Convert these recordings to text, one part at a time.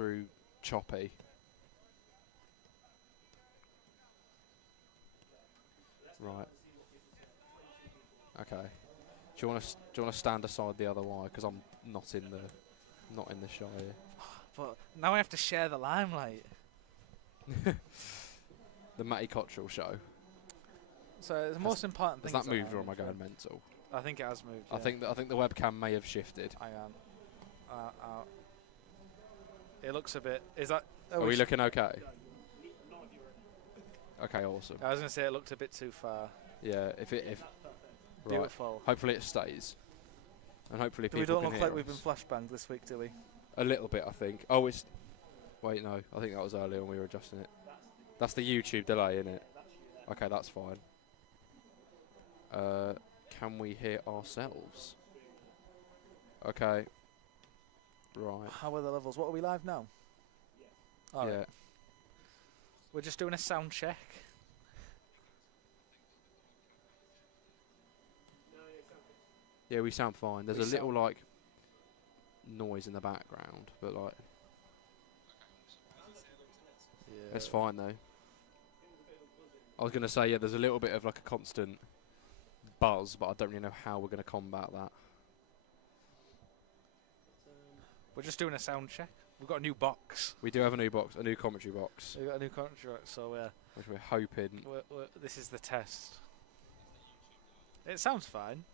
through choppy. Right. Okay. Do you want to stand aside the other wire because I'm not in the shot here. But now I have to share the limelight. The Matty Cottrell show. So the most important thing. Has that moved or am I going mental? I think it has moved. Yeah. I think the webcam may have shifted. I am. It looks a bit. Is that? Are we looking okay? Okay, awesome. I was gonna say it looked a bit too far. Yeah, if Beautiful. Right. Hopefully it stays, and hopefully people We don't can look hear like we've been us. flashbanged this week, do we? A little bit, I think. Oh, it's. Wait, no. I think that was earlier when we were adjusting it. That's the YouTube delay, isn't it? Okay, that's fine. Can we hear ourselves? Okay. Right. How are the levels? What are we live now? All yeah. right. We're just doing a sound check. Yeah, we sound fine. There's a little like noise in the background, but like it's fine though. I was gonna say yeah, there's a little bit of like a constant buzz, but I don't really know how we're gonna combat that. We're just doing a sound check. We've got a new box. We do have a new box, a new commentary box, We've got a new contract, so which we're hoping. this is the test. It sounds fine.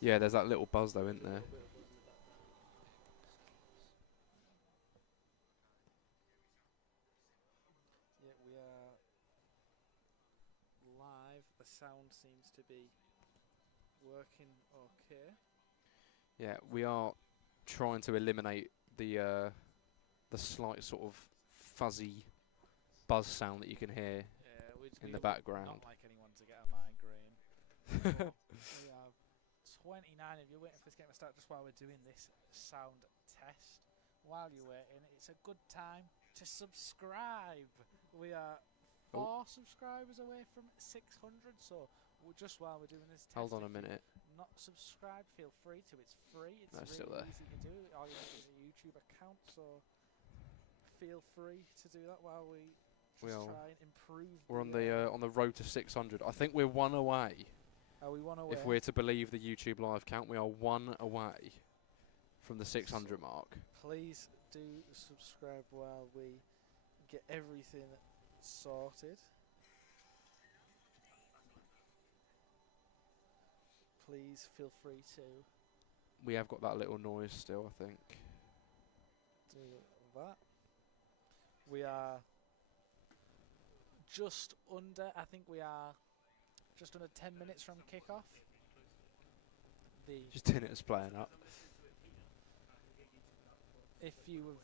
Yeah, there's that little buzz though, isn't there? Yeah, we are live. The sound seems to be working okay. Yeah, we are trying to eliminate the slight sort of fuzzy buzz sound that you can hear in the background. Not like anyone to get a migraine. We have 29 of you waiting for this game to start just while we're doing this sound test. While you're waiting, it's a good time to subscribe. We are 4 subscribers away from 600, so just while we're doing this test. Hold on a minute. Not subscribed, feel free to. It's free. It's really still there. easy to do. All you need is a YouTube account, so feel free to do that while we try and improve. We're on the road to 600. I think we're 1 away. Are we 1 away? If we're to believe the YouTube live count, we are 1 away from the 600 mark. Please do subscribe while we get everything sorted. Please feel free to We have got that little noise still, I think. do that. We are just under, I think we are just under 10 minutes from kickoff. Just Tinnitus playing up. If you've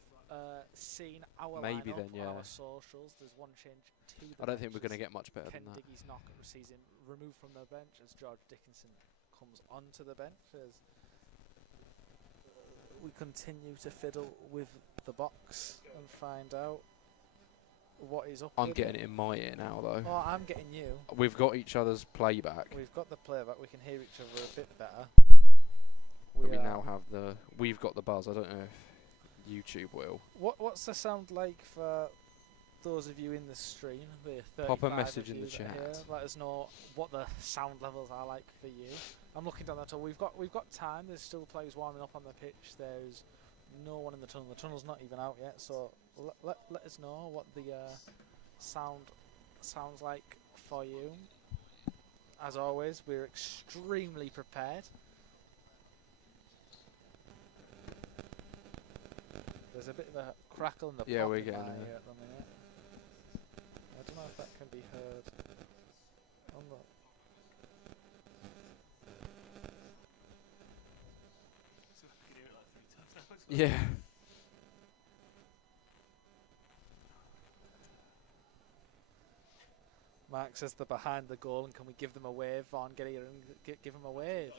seen our Maybe lineup then, yeah. on our socials, there's one change to the I don't think we're going to benches. get much better Ken than that. Diggy's knock sees him removed from the bench as George Dickinson comes onto the bench as we continue to fiddle with the box and find out what is up. I'm with getting it in my ear now, though. Oh, I'm getting you. We've got each other's playback, We've got the playback. We can hear each other a bit better. but we now have we've got the buzz. I don't know if YouTube will. What's the sound like for those of you in the stream? The Pop a 35 message of in the you that are here? chat. Let us know what the sound levels are like for you. I'm looking down the tunnel. We've got time. There's still players warming up on the pitch. There's no one in the tunnel. The tunnel's not even out yet. So let us know what the sound sounds like for you. As always, we're extremely prepared. There's a bit of a crackle in the Yeah, pop we're in getting my there. ear at the minute. I don't know if that can be heard on the. Yeah. Mark says they're behind the goal, and can we give them a wave? Vaughn, get here and give them a wave.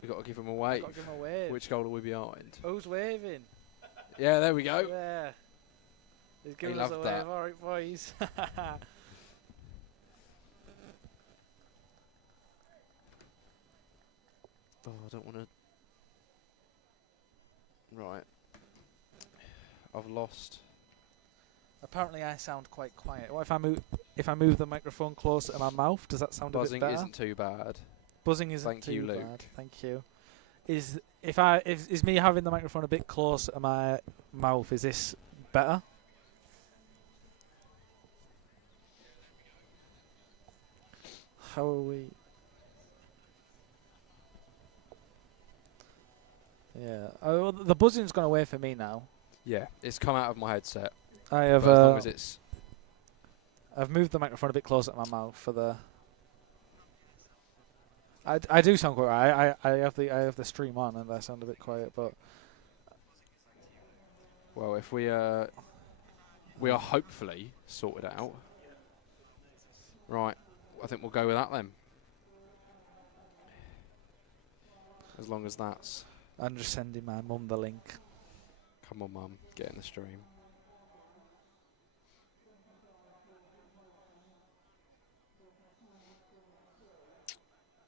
We got to give him a wave. Got to give them a wave. Which goal are we behind? Who's waving? Yeah, there we go. Yeah. He's giving He us a loved wave. that. All right, boys. Oh, I don't want to. Right. I've lost. Apparently, I sound quite quiet. What if I move the microphone closer to my mouth? Does that sound a bit Buzzing better? isn't too bad. Buzzing isn't Thank too you, Luke. bad. Thank you. Is me having the microphone a bit closer to my mouth? Is this better? How are we? Yeah. Oh, well, the buzzing's gone away for me now. Yeah, it's come out of my headset. I have. But as long as it's I've moved the microphone a bit closer to my mouth for the. I do sound quiet. I have the stream on and I sound a bit quiet, but well, if we are hopefully sorted out. Right, I think we'll go with that then. As long as that's. I'm just sending my mum the link. Come on, Mum, get in the stream.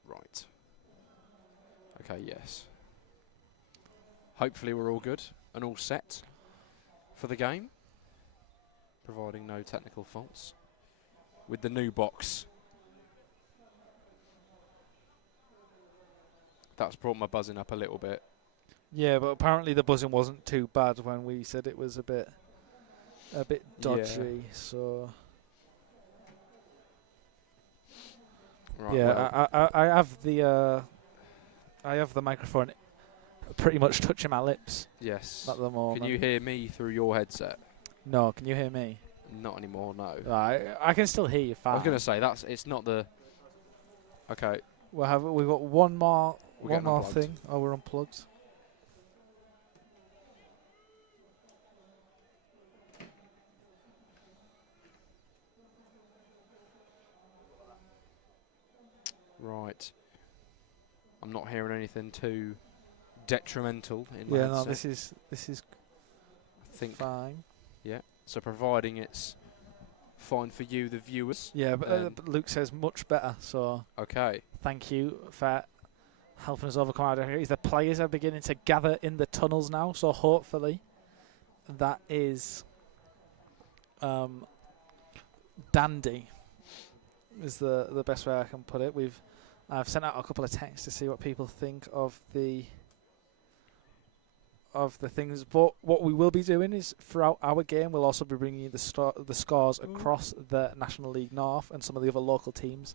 Right. Okay, yes. Hopefully we're all good and all set for the game, providing no technical faults with the new box. That's brought my buzzing up a little bit. Yeah, but apparently the buzzing wasn't too bad when we said it was a bit dodgy. Yeah. So Right, yeah, well, I have the microphone pretty much touching my lips yes. at the moment. Can you hear me through your headset? No, can you hear me? Not anymore, no. I can still hear you fine. I was going to say it's not the. Okay. We've got one more We're getting unplugged. thing. Oh, we're unplugged. Right. I'm not hearing anything too detrimental in my Yeah, headset. no, this is I think. fine. Yeah. So providing it's fine for you, the viewers. Yeah, but Luke says much better. So Okay. thank you for helping us overcome our difficulties. The players are beginning to gather in the tunnels now, so hopefully that is dandy. Is the best way I can put it. I've sent out a couple of texts to see what people think of the things. But what we will be doing is throughout our game, we'll also be bringing you the scores across the National League North and some of the other local teams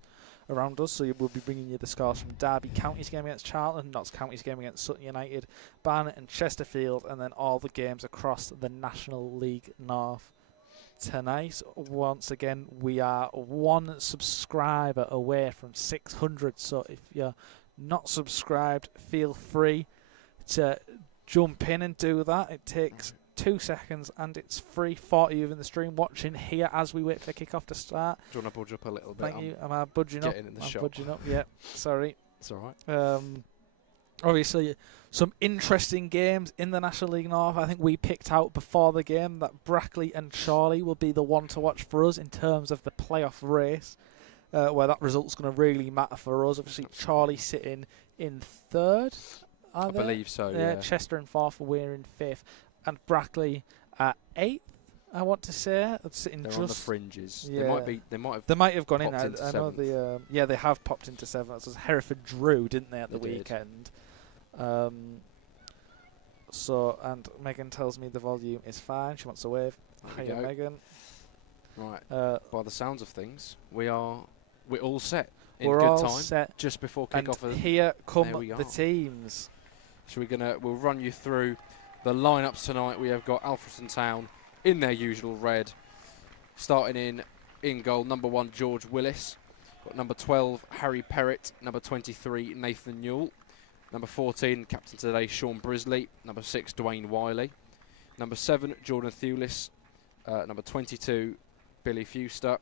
around us. So we'll be bringing you the scores from Derby County's game against Charlton, Notts County's game against Sutton United, Barnet and Chesterfield, and then all the games across the National League North. Tonight, once again, we are one subscriber away from 600. So if you're not subscribed, feel free to jump in and do that. It takes 2 seconds and it's free for you in the stream watching here as we wait for kickoff to start. Do you want to budge up a little bit? Thank you. Am I budging up? Getting in the I'm shop. budging up. Yeah. Sorry. It's all right. Obviously, some interesting games in the National League North. I think we picked out before the game that Brackley and Chorley will be the one to watch for us in terms of the playoff race, where that result's going to really matter for us. Obviously, Chorley sitting in third, I believe so, yeah. Chester in fourth, we're in fifth, and Brackley at eighth. I want to say sitting They're just on the fringes. Yeah. They might have gone in. popped into I know seventh. they have popped into seventh. So Hereford drew, didn't they, at the They did. weekend? And Megan tells me the volume is fine. She wants to wave. There we Hiya, go. Megan. Right. By the sounds of things, we're all set in We're good all time. set. Just before And kickoff. here come there we the are. teams. So we'll run you through the lineups tonight. We have got Alfreton Town in their usual red, starting in goal. Number 1, George Willis. Got number 12, Harry Perrott. Number 23, Nathan Newell. Number 14, captain today, Sean Brisley. Number 6, Dwayne Wiley. Number 7, Jordan Thewlis. Number 22, Billy Fewster.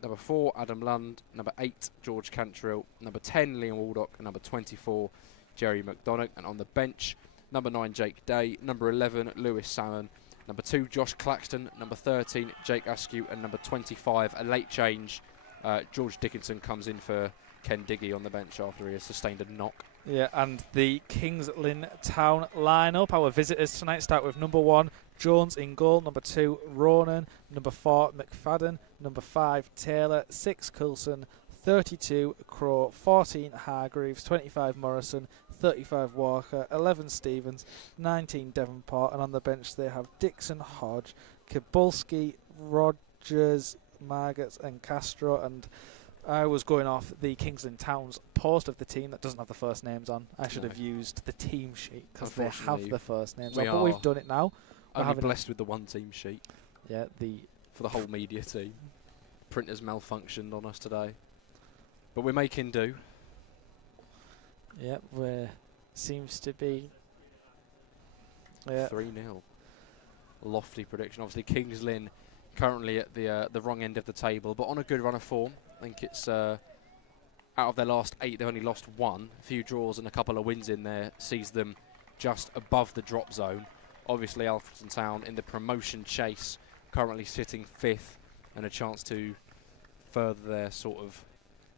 Number 4, Adam Lund. Number 8, George Cantrill. Number 10, Liam Waldock. And number 24, Jerry McDonough. And on the bench, number 9, Jake Day. Number 11, Lewis Salmon. Number 2, Josh Claxton. Number 13, Jake Askew. And number 25, a late change, George Dickinson comes in for Ken Diggy on the bench after he has sustained a knock. Yeah, and the Kings Lynn Town lineup. Our visitors tonight start with number 1, Jones in goal, number 2, Ronan, number 4, McFadden, number 5, Taylor, 6, Coulson, 32, Crow, 14, Hargreaves, 25, Morrison, 35, Walker, 11, Stevens, 19, Devonport, and on the bench they have Dixon, Hodge, Kibolski, Rogers, Margats, and Castro. And I was going off the Kingsland Town's post of the team that doesn't have the first names on. I should have used the team sheet because they have the first names on. But we've done it now. Only blessed with the one team sheet. Yeah, for the whole media team. Printers malfunctioned on us today, but we're making do. Yeah, seems to be 3-0. Lofty prediction. Obviously, Kings Lynn currently at the wrong end of the table, but on a good run of form. I think it's out of their last 8, they've only lost 1. A few draws and a couple of wins in there sees them just above the drop zone. Obviously, Alfreton Town in the promotion chase, currently sitting 5th, and a chance to further their sort of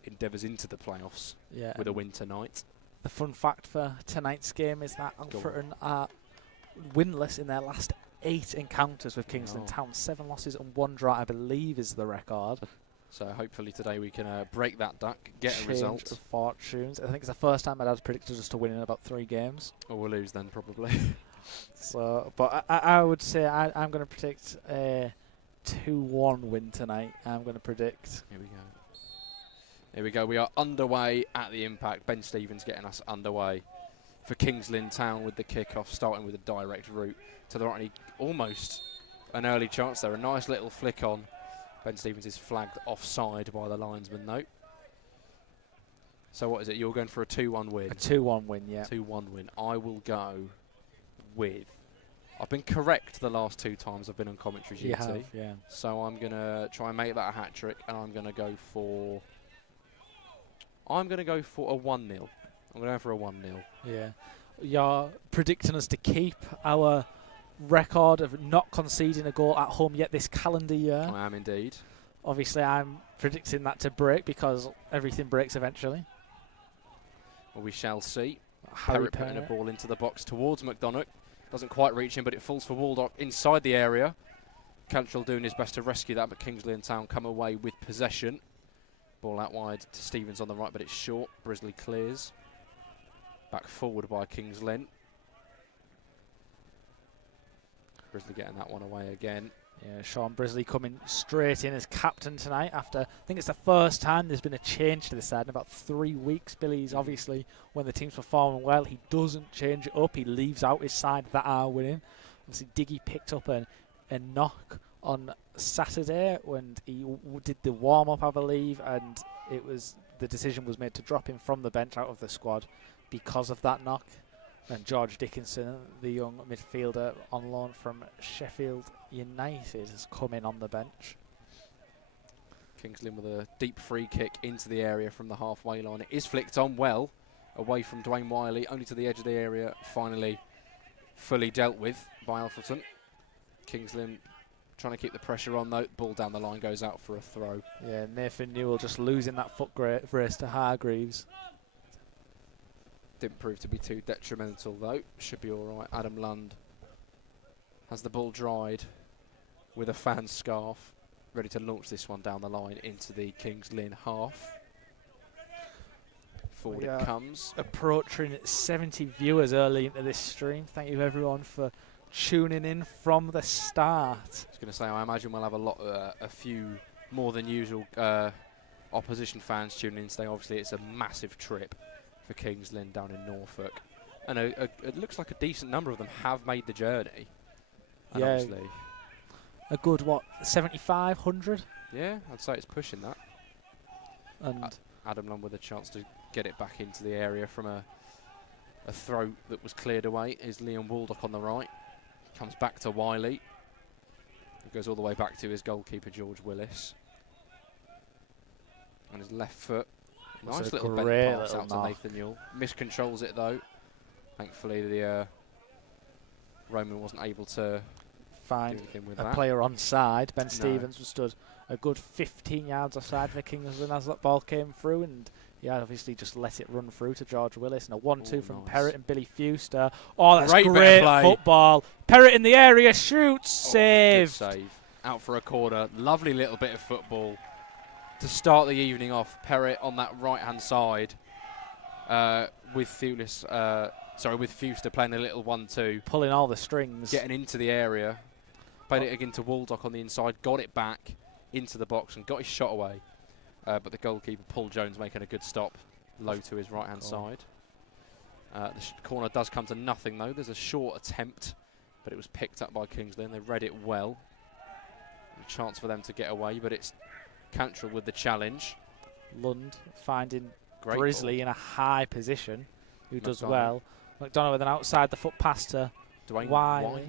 endeavours into the playoffs with a win tonight. The fun fact for tonight's game is that Alfreton are winless in their last 8 encounters with Kingsland Town. 7 losses and 1 draw, I believe, is the record. So hopefully today we can break that duck, get a result. Change of fortunes. I think it's the first time my dad's predicted us to win in about 3 games. Or we'll lose then, probably. So, but I would say I'm going to predict a 2-1 win tonight. I'm going to predict. Here we go. Here we go. We are underway at the Impact. Ben Stevens getting us underway for Kings Lynn Town with the kick-off, starting with a direct route to the right. Almost an early chance there. A nice little flick on. Ben Stevens is flagged offside by the linesman, though. So what is it? You're going for a 2-1 win? A 2-1 win, yeah. 2-1 win. I will go with... I've been correct the last 2 times I've been on commentary duty. You have, yeah. So I'm going to try and make that a hat-trick, and I'm going to go for... I'm going to go for a 1-0. I'm going for a 1-0. Yeah. You're predicting us to keep our record of not conceding a goal at home yet this calendar year. I am indeed. Obviously, I'm predicting that to break because everything breaks eventually. Well, we shall see. Harry Perrott putting a ball into the box towards McDonagh. Doesn't quite reach him, but it falls for Waldock inside the area. Cantrell doing his best to rescue that, but Kingsley and Town come away with possession. Ball out wide to Stevens on the right, but it's short. Brisley clears. Back forward by Kings Lynn. Brisley getting that one away again. Yeah, Sean Brisley coming straight in as captain tonight after, I think it's the first time there's been a change to the side in about 3 weeks. Billy's obviously, when the team's performing well, he doesn't change it up. He leaves out his side that are winning. Obviously, Diggy picked up a knock on Saturday when he did the warm-up, I believe, and it was the decision was made to drop him from the bench out of the squad because of that knock. And George Dickinson, the young midfielder on loan from Sheffield United, has come in on the bench. Kings Lynn with a deep free kick into the area from the halfway line. It is flicked on well away from Dwayne Wiley, only to the edge of the area, finally fully dealt with by Alfreton. Kings Lynn trying to keep the pressure on though. Ball down the line goes out for a throw. Yeah, Nathan Newell just losing that foot race to Hargreaves. Didn't prove to be too detrimental though. Should be all right. Adam Lund has the ball dried with a fan scarf, ready to launch this one down the line into the Kings Lynn half. Forward it comes. Approaching 70 viewers early into this stream. Thank you everyone for tuning in from the start. I was going to say, I imagine we'll have a few more than usual opposition fans tuning in today. Obviously, it's a massive trip for Kings Lynn down in Norfolk, and it looks like a decent number of them have made the journey. And yeah, obviously a good 7,500. Yeah, I'd say it's pushing that. And Adam Lund with a chance to get it back into the area from a throw that was cleared away is Liam Waldock on the right. Comes back to Wiley. It goes all the way back to his goalkeeper George Willis. On his left foot. Nice little bent pass out to Nathan Newell. Miscontrols it though. Thankfully the Roman wasn't able to find do anything with a that. player on side. Ben Stevens was stood a good 15 yards offside for Kings Lynn as that ball came through, and Yeah, obviously just let it run through to George Willis. And a 1-2 Ooh, from nice. Perrott and Billy Fuster. Oh, that's Great bit of great play. football. Perrott in the area, shoots, Good save. save. Out for a corner. Lovely little bit of football to start the evening off. Perrott on that right-hand side with Fuster playing a little 1-2. Pulling all the strings. Getting into the area. Played it again to Waldock on the inside. Got it back into the box and got his shot away. But the goalkeeper, Paul Jones, making a good stop low to his right-hand side. The corner does come to nothing, though. There's a short attempt, but it was picked up by Kingsley, and they read it well. A chance for them to get away, but it's Cantrell with the challenge. Lund finding Great Grizzly ball. in a high position, who does McDonough. well. McDonough with an outside the foot pass to Dwayne Wiley.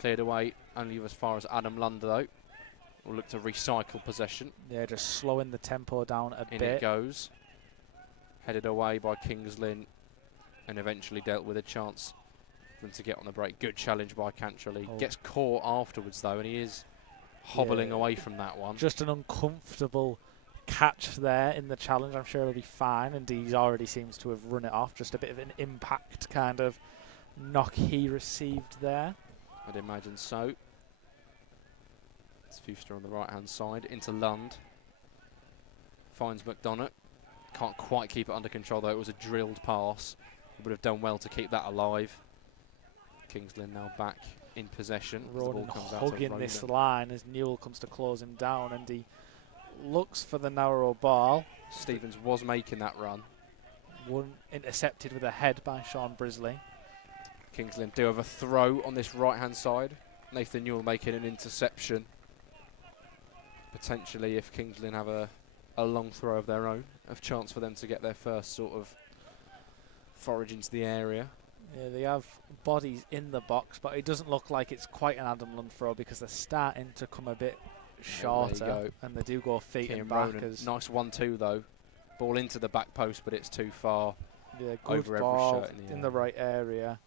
Cleared away only as far as Adam Lund, though. Will look to recycle possession. Yeah, just slowing the tempo down a In bit. it goes. Headed away by Kingsley and eventually dealt with a chance for them to get on the break. Good challenge by Cantrell. He gets caught afterwards, though, and he is hobbling away from that one. Just an uncomfortable catch there in the challenge. I'm sure he'll be fine, and he already seems to have run it off. Just a bit of an impact kind of knock he received there. I'd imagine so. It's Fuster on the right-hand side into Lund. Finds McDonough. Can't quite keep it under control, though. It was a drilled pass. He would have done well to keep that alive. Kingsley now back in possession. Ronan hugging this line as Newell comes to close him down, and he looks for the narrow ball. Stevens was making that run. One intercepted with a head by Sean Brisley. Kingsley do have a throw on this right-hand side. Nathan Newell making an interception. Potentially, if Kingsley have a long throw of their own, a chance for them to get their first sort of forage into the area. Yeah, they have bodies in the box, but it doesn't look like it's quite an Adam Lund throw because they're starting to come a bit shorter, and they do go feet and back. Nice 1-2 though. Ball into the back post, but it's too far. Yeah, good over ball every shirt in the right area.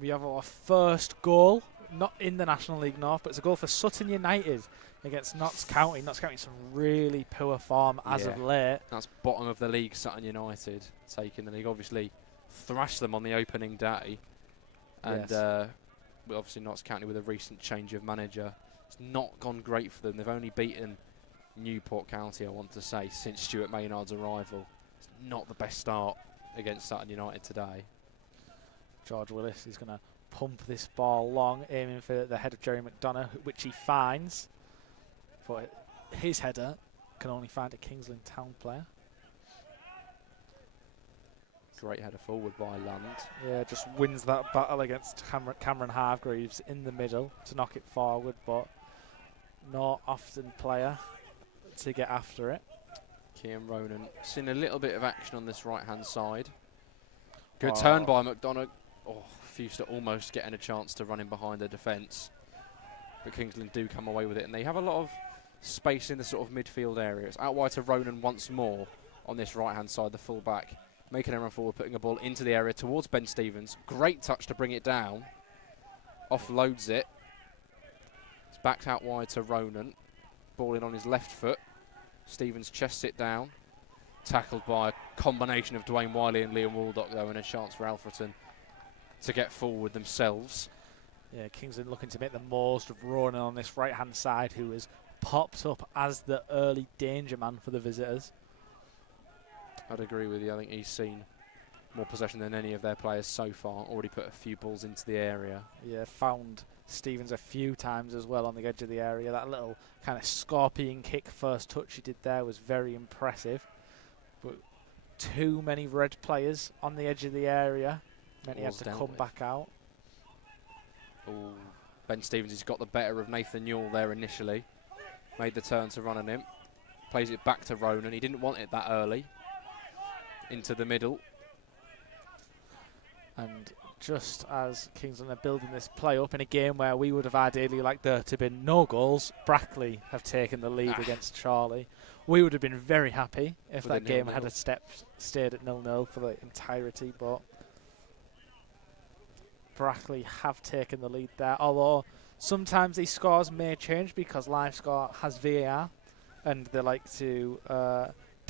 We have our first goal, not in the National League North, but it's a goal for Sutton United against Notts County. Notts County some really poor form as of late. That's bottom of the league, Sutton United taking the league. Obviously thrashed them on the opening day. And well, obviously Notts County with a recent change of manager. It's not gone great for them. They've only beaten Newport County, I want to say, since Stuart Maynard's arrival. It's not the best start against Sutton United today. George Willis is going to pump this ball long, aiming for the head of Jerry McDonough, which he finds. But his header can only find a Kingsland Town player. Great header forward by Lund. Yeah, just wins that battle against Cameron Hargreaves in the middle to knock it forward, but not often player to get after it. Cian Ronan seen a little bit of action on this right-hand side. Good turn by McDonough. Oh, Fuster almost getting a chance to run in behind the defence. But Kingsland do come away with it, and they have a lot of space in the sort of midfield area. It's out wide to Ronan once more on this right-hand side, the full-back. Making a run forward, putting a ball into the area towards Ben Stevens. Great touch to bring it down. Offloads it. It's backed out wide to Ronan. Ball in on his left foot. Stevens chests it down. Tackled by a combination of Dwayne Wiley and Liam Waldock, though, and a chance for Alfreton to get forward themselves. Yeah, Kingsland looking to make the most of Ronan on this right-hand side, who has popped up as the early danger man for the visitors. I'd agree with you. I think he's seen more possession than any of their players so far. Already put a few balls into the area. Yeah, found Stevens a few times as well on the edge of the area. That little kind of scorpion kick first touch he did there was very impressive. But too many red players on the edge of the area meant he had to come back out. Ooh, Ben Stevens has got the better of Nathan Newell there initially. Made the turn to run on him. Plays it back to Ronan. He didn't want it that early. Into the middle. And just as Kingsland are building this play up in a game where we would have ideally liked there to have been no goals, Brackley have taken the lead against Charlie. We would have been very happy if that game had stayed at 0-0 for the entirety, but Brackley have taken the lead there, although sometimes these scores may change because live score has VAR and they like to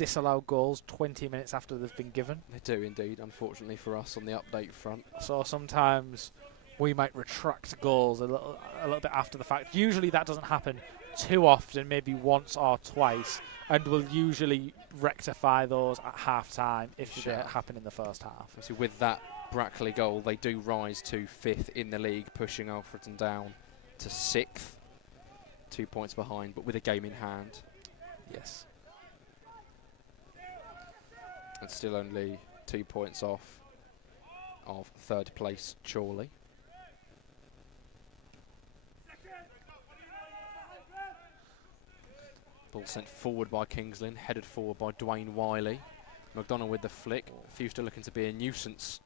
disallow goals 20 minutes after they've been given. They do indeed, unfortunately for us on the update front. So sometimes we might retract goals a little bit after the fact. Usually that doesn't happen too often, maybe once or twice, and we'll usually rectify those at half-time if they happen in the first half. So with that Brackley goal, they do rise to 5th in the league, pushing Alfreton down to 6th. 2 points behind, but with a game in hand. Yes. And still only 2 points off of 3rd place, Chorley. Ball sent forward by Kings Lynn, headed forward by Dwayne Wiley. McDonough with the flick. Fuster looking to be a nuisance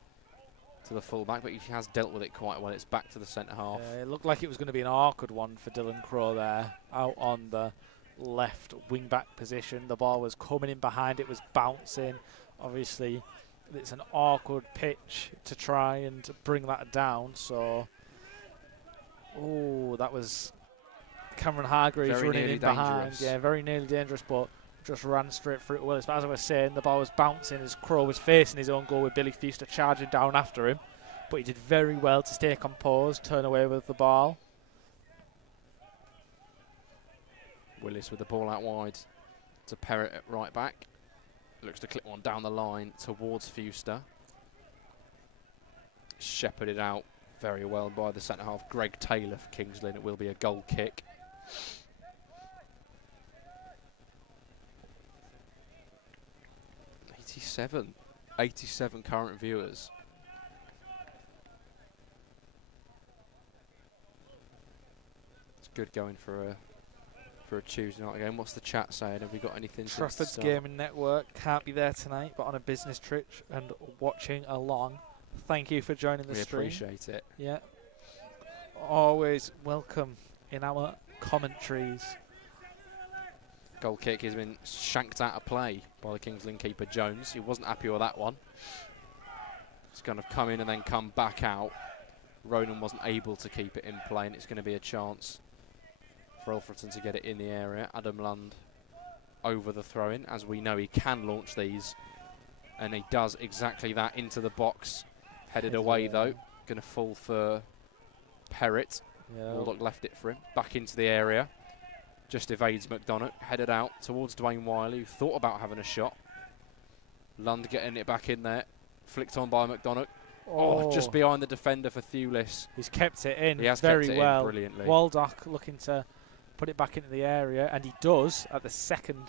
to the fullback, but he has dealt with it quite well. It's back to the centre half. It looked like it was going to be an awkward one for Dylan Crowe there, out on the left wing-back position. The ball was coming in behind, it was bouncing. Obviously, it's an awkward pitch to try and bring that down, so... Oh, that was Cameron Hargreaves running in behind. Yeah, very nearly dangerous, but just ran straight through to Willis. But as I was saying, the ball was bouncing as Crowe was facing his own goal with Billy Fuster charging down after him. But he did very well to stay composed, turn away with the ball. Willis with the ball out wide to Perrott at right back. Looks to clip one down the line towards Fuster. Shepherded out very well by the centre half, Greg Taylor for Kings Lynn. It will be a goal kick. '87 current viewers. It's good going for a Tuesday night game. What's the chat saying? Have we got anything? Trafford's Gaming Network can't be there tonight, but on a business trip and watching along. Thank you for joining the stream. We appreciate it. Yeah. Always welcome in our commentaries. Goal kick has been shanked out of play by the Kings Lynn keeper Jones. He wasn't happy with that one. It's going to come in and then come back out. Ronan wasn't able to keep it in play, and it's going to be a chance for Alfreton to get it in the area. Adam Lund over the throw-in. As we know, he can launch these, and he does exactly that into the box. Headed away, though. Going to fall for Perrott. Waldock left it for him. Back into the area. Just evades McDonough. Headed out towards Dwayne Wiley, who thought about having a shot. Lund getting it back in there. Flicked on by McDonough. Oh, just behind the defender for Thewlis. He's kept it in he has very kept it well. In brilliantly. Waldock looking to put it back into the area, and he does at the second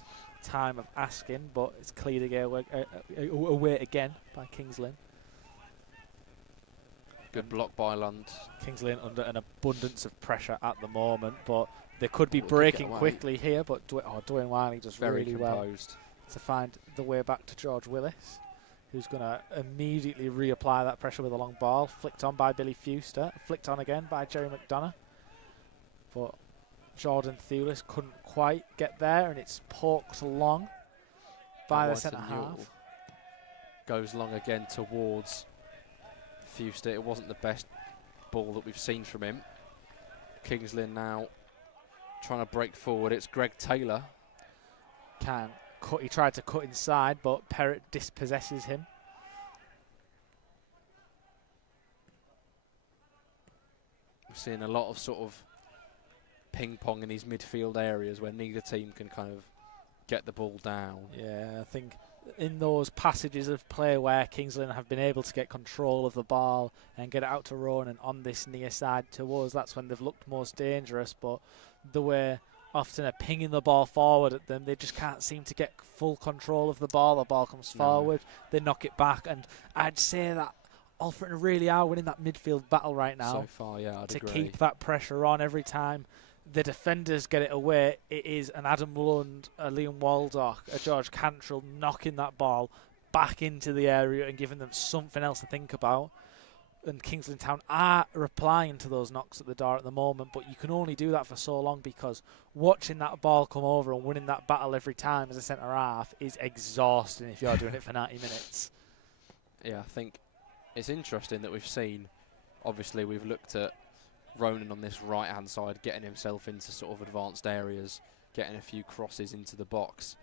time of asking, but it's cleared away again by Kings Lynn. Good block by Lund. Kings Lynn under an abundance of pressure at the moment, but they could be breaking quickly here, but Dwayne Wiley does very really composed. Well to find the way back to George Willis, who's going to immediately reapply that pressure with a long ball. Flicked on by Billy Fuster, flicked on again by Jerry McDonough, but Jordan Thewlis couldn't quite get there, and it's poked long by the centre half. Goes long again towards Fuster. It wasn't the best ball that we've seen from him. Kings Lynn now trying to break forward. It's Greg Taylor. He tried to cut inside, but Perrott dispossesses him. We're seeing a lot of sort of ping pong in these midfield areas where neither team can kind of get the ball down. Yeah, I think in those passages of play where Kings Lynn have been able to get control of the ball and get it out to Ronan on this near side to us, that's when they've looked most dangerous. But the way often are pinging the ball forward at them, they just can't seem to get full control of the ball. The ball comes forward, they knock it back, and I'd say that Alfreton really are winning that midfield battle right now. So far, yeah, I'd agree. To keep that pressure on every time the defenders get it away, it is an Adam Lund, a Liam Waldock, a George Cantrell knocking that ball back into the area and giving them something else to think about. And Kings Lynn Town are replying to those knocks at the door at the moment, but you can only do that for so long, because watching that ball come over and winning that battle every time as a centre half is exhausting if you're doing it for 90 minutes. Yeah, I think it's interesting that we've seen, obviously we've looked at Ronan on this right-hand side getting himself into sort of advanced areas, getting a few crosses into the box.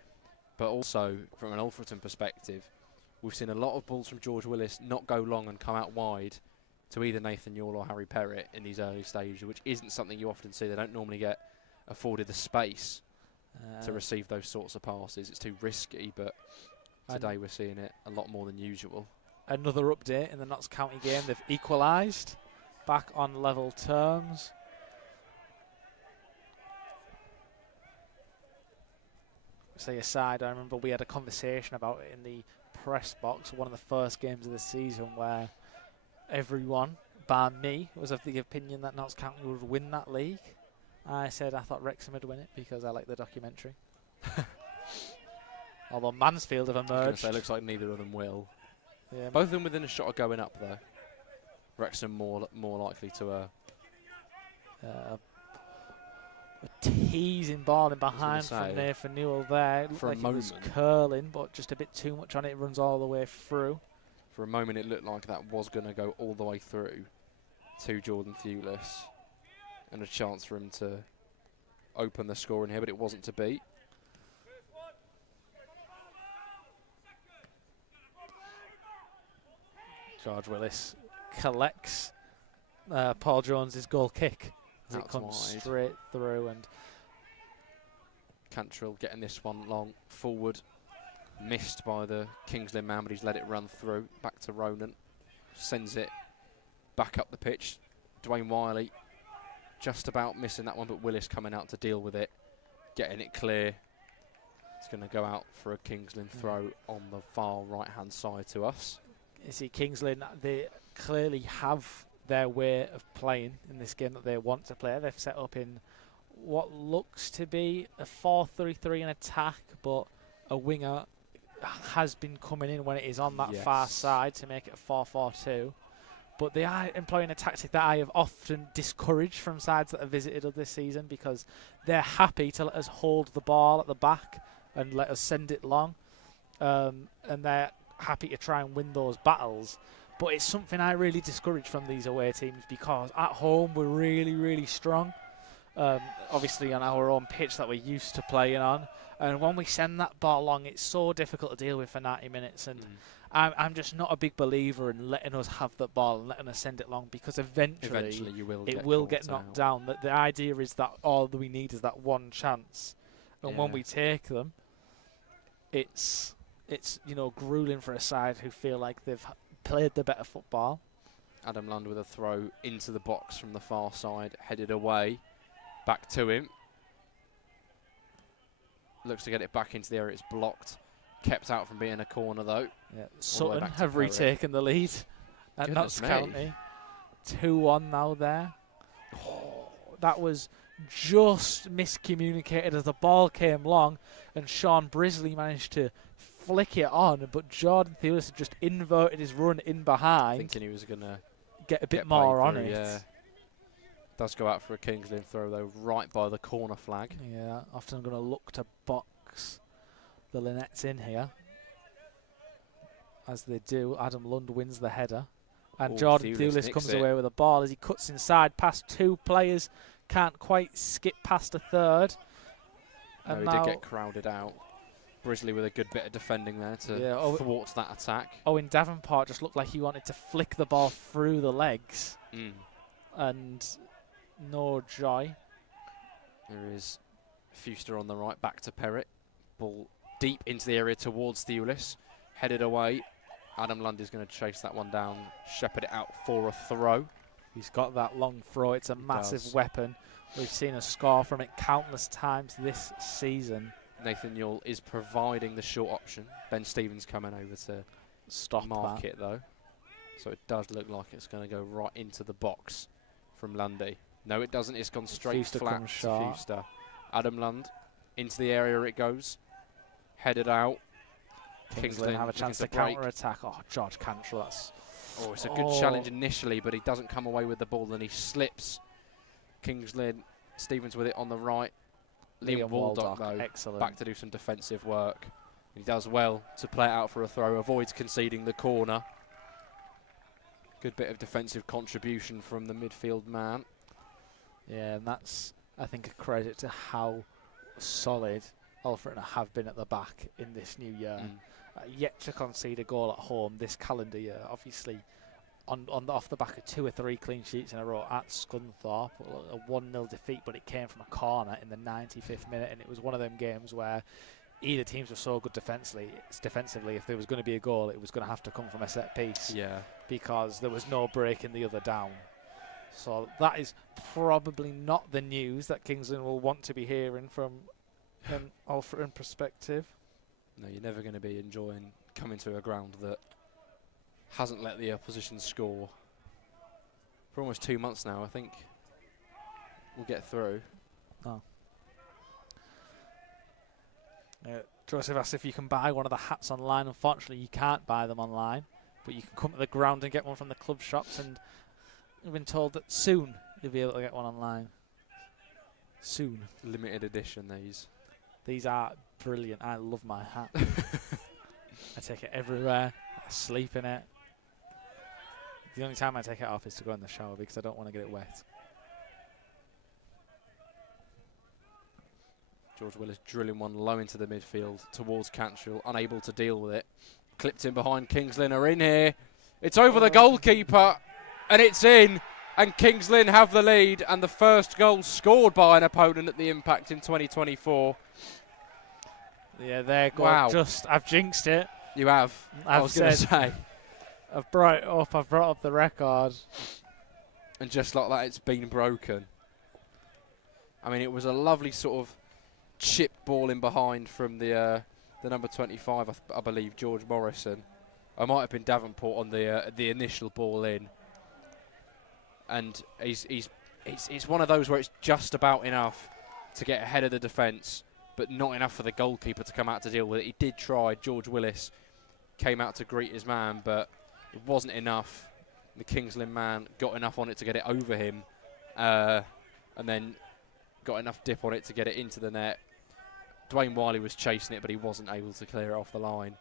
But also, from an Alfreton perspective, we've seen a lot of balls from George Willis not go long and come out wide to either Nathan Yule or Harry Perrett in these early stages, which isn't something you often see. They don't normally get afforded the space to receive those sorts of passes. It's too risky, but today we're seeing it a lot more than usual. Another update in the Notts County game. They've equalised, back on level terms. Say aside, I remember we had a conversation about it in the press box, one of the first games of the season, where everyone, bar me, was of the opinion that Notts County would win that league. I said I thought Wrexham would win it because I like the documentary. Although Mansfield have emerged. It looks like neither of them will. Yeah, both of them within a shot of going up, though. Wrexham more likely to a teasing ball in behind from Nathan Newell there. It looked for like a moment. It was curling, but just a bit too much on it. It runs all the way through. For a moment, it looked like that was going to go all the way through to Jordan Thewlis, and a chance for him to open the score in here, but it wasn't to be. George Willis collects Paul Jones's goal kick as it comes wide. Straight through, and Cantrell getting this one long forward, missed by the Kings Lynn man, but he's let it run through back to Ronan, sends it back up the pitch. Dwayne Wiley just about missing that one, but Willis coming out to deal with it, getting it clear. It's going to go out for a Kings Lynn throw on the far right hand side to us. You see, Kings Lynn, they clearly have their way of playing in this game that they want to play. They've set up in what looks to be a 4-3-3 in attack, but a winger has been coming in when it is on that far side to make it a 4-4-2. But they are employing a tactic that I have often discouraged from sides that have visited us this season, because they're happy to let us hold the ball at the back and let us send it long. And they're happy to try and win those battles. But it's something I really discourage from these away teams, because at home we're really, really strong. Obviously on our own pitch that we're used to playing on. And when we send that ball long, it's so difficult to deal with for 90 minutes. And I'm just not a big believer in letting us have that ball and letting us send it long, because eventually it will get knocked down. The idea is that all we need is that one chance. And when we take them, it's grueling for a side who feel like they've played the better football. Adam Lund with a throw into the box from the far side, headed away, back to him. Looks to get it back into the area. It's blocked, kept out from being a corner though. Yeah. Sutton have retaken the lead at Notts County. 2-1 now there. Oh, that was just miscommunicated as the ball came long, and Sean Brisley managed to flick it on, but Jordan Thewlis had just inverted his run in behind, thinking he was going to get a bit more on it. Yeah. Does go out for a Kings Lynn throw though, right by the corner flag. Yeah, often going to look to box the Lynnettes in here. As they do, Adam Lund wins the header, and Jordan Thewlis comes away with the ball as he cuts inside past two players, can't quite skip past a third. No, he did get crowded out. Brisley with a good bit of defending there to thwart that attack. Owen Davenport just looked like he wanted to flick the ball through the legs. And no joy. There is Fuster on the right, back to Perrett. Ball deep into the area towards Thewlis. Headed away. Adam Lund is going to chase that one down, shepherd it out for a throw. He's got that long throw. It's a massive weapon. We've seen a score from it countless times this season. Nathan Yule is providing the short option. Ben Stevens coming over to mark it though. So it does look like it's going to go right into the box from Lundy. No, it doesn't. It's gone straight flat to Fuster. Adam Lund into the area it goes. Headed out. Kings Lynn have a chance to counter-attack. Oh, George Cantrell, that's... Oh, it's a good challenge initially, but he doesn't come away with the ball and he slips. Kings Lynn, Stevens with it on the right. Liam Waldock, though, excellent. Back to do some defensive work. He does well to play it out for a throw, avoids conceding the corner. Good bit of defensive contribution from the midfield man. Yeah, and that's, I think, a credit to how solid Alfreton have been at the back in this new year. Mm. Yet to concede a goal at home this calendar year. Obviously, off the back of 2 or 3 clean sheets in a row at Scunthorpe, a 1-0 defeat, but it came from a corner in the 95th minute, and it was one of them games where either teams were so good defensively, if there was going to be a goal, it was going to have to come from a set piece. Yeah. Because there was no breaking the other down. So that is probably not the news that Kings Lynn will want to be hearing from an Alfreton perspective. No, you're never going to be enjoying coming to a ground that hasn't let the opposition score for almost 2 months now. I think we'll get through. Oh. Joseph asks if you can buy one of the hats online. Unfortunately, you can't buy them online, but you can come to the ground and get one from the club shops, and we've been told that soon you'll be able to get one online. Soon. Limited edition, these. These are brilliant. I love my hat. I take it everywhere. I sleep in it. The only time I take it off is to go in the shower because I don't want to get it wet. George Willis drilling one low into the midfield towards Cantrell, unable to deal with it. Clipped in behind. Kings Lynn are in here. It's over the goalkeeper, and it's in. And Kings Lynn have the lead, and the first goal scored by an opponent at the Impact in 2024. Yeah, there. Wow. I've jinxed it. You have. I was going to say. I've brought it up. I've brought up the record. And just like that, it's been broken. I mean, it was a lovely sort of chip ball in behind from the number 25, I believe, George Morrison. I might have been Davenport on the initial ball in. And it's one of those where it's just about enough to get ahead of the defence, but not enough for the goalkeeper to come out to deal with it. He did try. George Willis came out to greet his man, but it wasn't enough. The Kings Lynn man got enough on it to get it over him, and then got enough dip on it to get it into the net. Dwayne Wiley was chasing it, but he wasn't able to clear it off the line.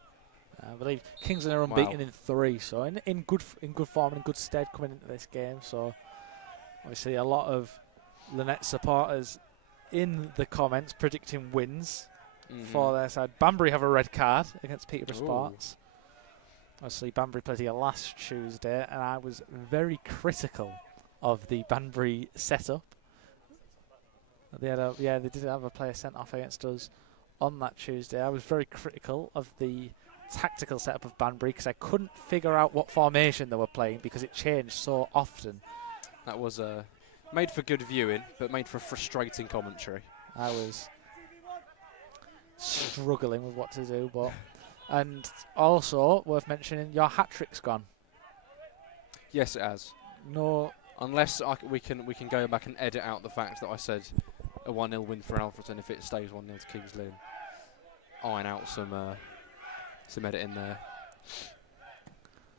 I believe Kings Lynn are unbeaten in 3, so in good form and in good stead coming into this game. So obviously a lot of Lynette supporters in the comments predicting wins for their side. Banbury have a red card against Peterborough Sparks. Obviously Banbury played here last Tuesday, and I was very critical of the Banbury setup. They did have a player sent off against us on that Tuesday. I was very critical of the tactical setup of Banbury because I couldn't figure out what formation they were playing because it changed so often. That was made for good viewing, but made for frustrating commentary. I was struggling with what to do, but and also worth mentioning, your hat trick's gone. Yes, it has. No, unless we can go back and edit out the fact that I said a 1-0 win for Alfreton if it stays 1-0 to Kings Lynn. Iron out some editing there,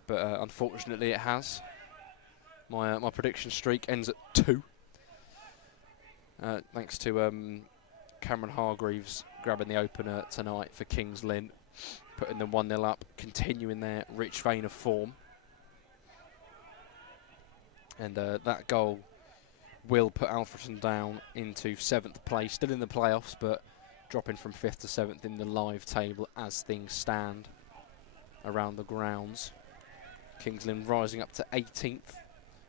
but unfortunately it has. My prediction streak ends at 2. Thanks to Cameron Hargreaves grabbing the opener tonight for Kings Lynn, putting them 1-0 up, continuing their rich vein of form. And that goal will put Alfreton down into 7th place, still in the playoffs, but dropping from 5th to 7th in the live table as things stand around the grounds. Kings Lynn rising up to 18th,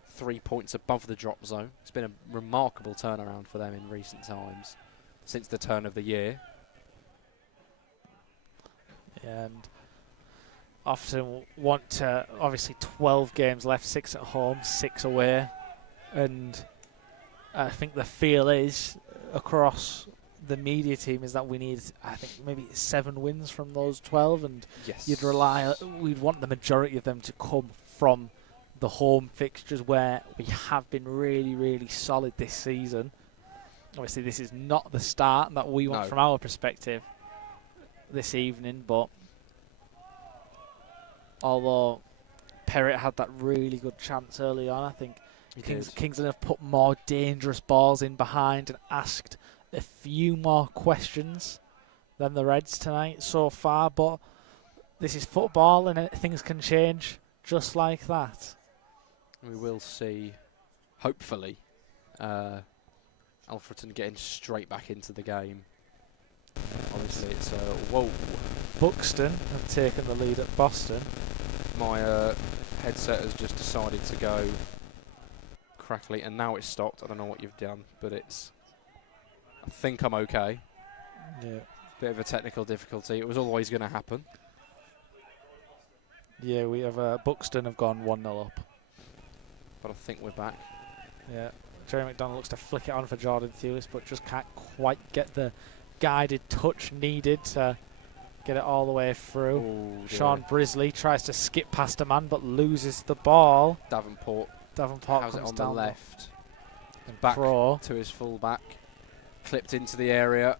3 points above the drop zone. It's been a remarkable turnaround for them in recent times, since the turn of the year. And often want to, obviously 12 games left, 6 at home, 6 away. And I think the feel is across the media team is that we need, I think, maybe 7 wins from those 12, and yes, we'd want the majority of them to come from the home fixtures where we have been really, really solid this season. Obviously, this is not the start that we want from our perspective this evening, but although Perrott had that really good chance early on, I think Kings Lynn have put more dangerous balls in behind and asked a few more questions than the Reds tonight so far, but this is football and things can change just like that. We will see, hopefully, Alfreton getting straight back into the game Obviously, it's whoa. Buxton have taken the lead at Boston. My headset has just decided to go crackly, and now it's stopped. I don't know what you've done, but it's. I think I'm okay. Yeah. Bit of a technical difficulty. It was always going to happen. Yeah, we have Buxton have gone 1-0 up. But I think we're back. Yeah. Jerry McDonald looks to flick it on for Jordan Thewlis, but just can't quite get the guided touch needed to get it all the way through. Ooh, Sean Brisley tries to skip past a man, but loses the ball. Davenport Has it on down the left. and Back Crow. to his full back. Clipped into the area.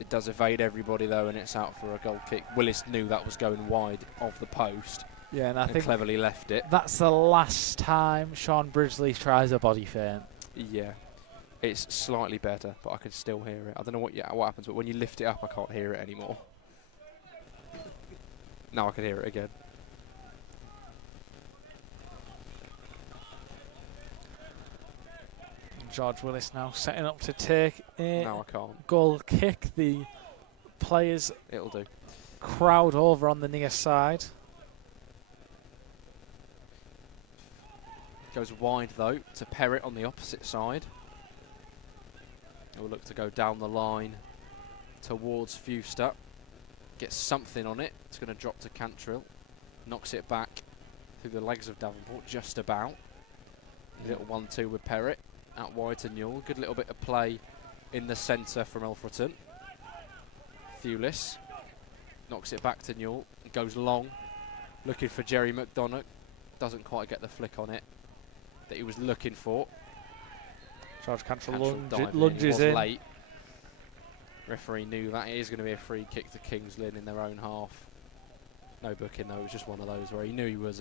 It does evade everybody though, and it's out for a goal kick. Willis knew that was going wide of the post. Yeah, and I think cleverly left it. that's the last time Sean Brisley tries a body feint. Yeah, it's slightly better, but I can still hear it. I don't know what happens, but when you lift it up, I can't hear it anymore. Now I can hear it again. George Willis now setting up to take a Now I can't. goal kick. The players It'll do. crowd over on the near side. Goes wide though to Perrott on the opposite side. He'll look to go down the line towards Fewster. Gets something on it. It's going to drop to Cantrill. Knocks it back through the legs of Davenport, just about. Little 1-2 with Perrott. Out wide to Newell. Good little bit of play in the centre from Alfreton. Thewlis knocks it back to Newell. Goes long. Looking for Jerry McDonough. Doesn't quite get the flick on it that he was looking for. George Cantrill lunges lunges in. Late. Referee knew that. It is going to be a free kick to Kings Lynn in their own half. No booking though. It was just one of those where he knew he was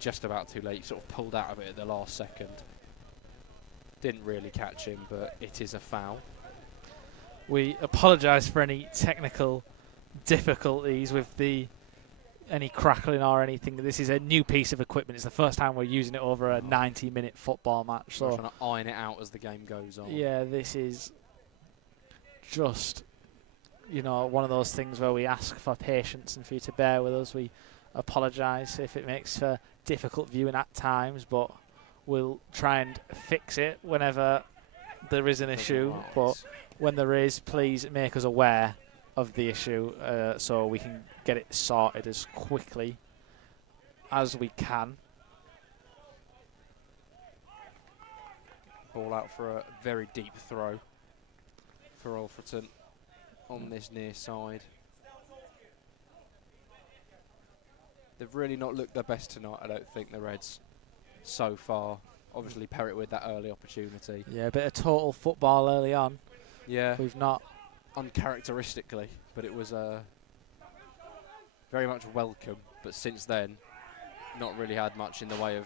just about too late. He sort of pulled out of it at the last second. Didn't really catch him, but it is a foul. We apologise for any technical difficulties with any crackling or anything. This is a new piece of equipment. It's the first time we're using it over a 90-minute football match. So So we're trying to iron it out as the game goes on. yeah, this is just, one of those things where we ask for patience and for you to bear with us. We apologise if it makes for difficult viewing at times, but we'll try and fix it whenever there is an issue. But when there is, please make us aware of the issue so we can get it sorted as quickly as we can. Ball out for a very deep throw for Alfreton on this near side. They've really not looked their best tonight, I don't think, the Reds, so far. Obviously, Perrott with that early opportunity. Yeah, a bit of total football early on. Yeah. We've not... Uncharacteristically, but it was very much welcome. But since then, not really had much in the way of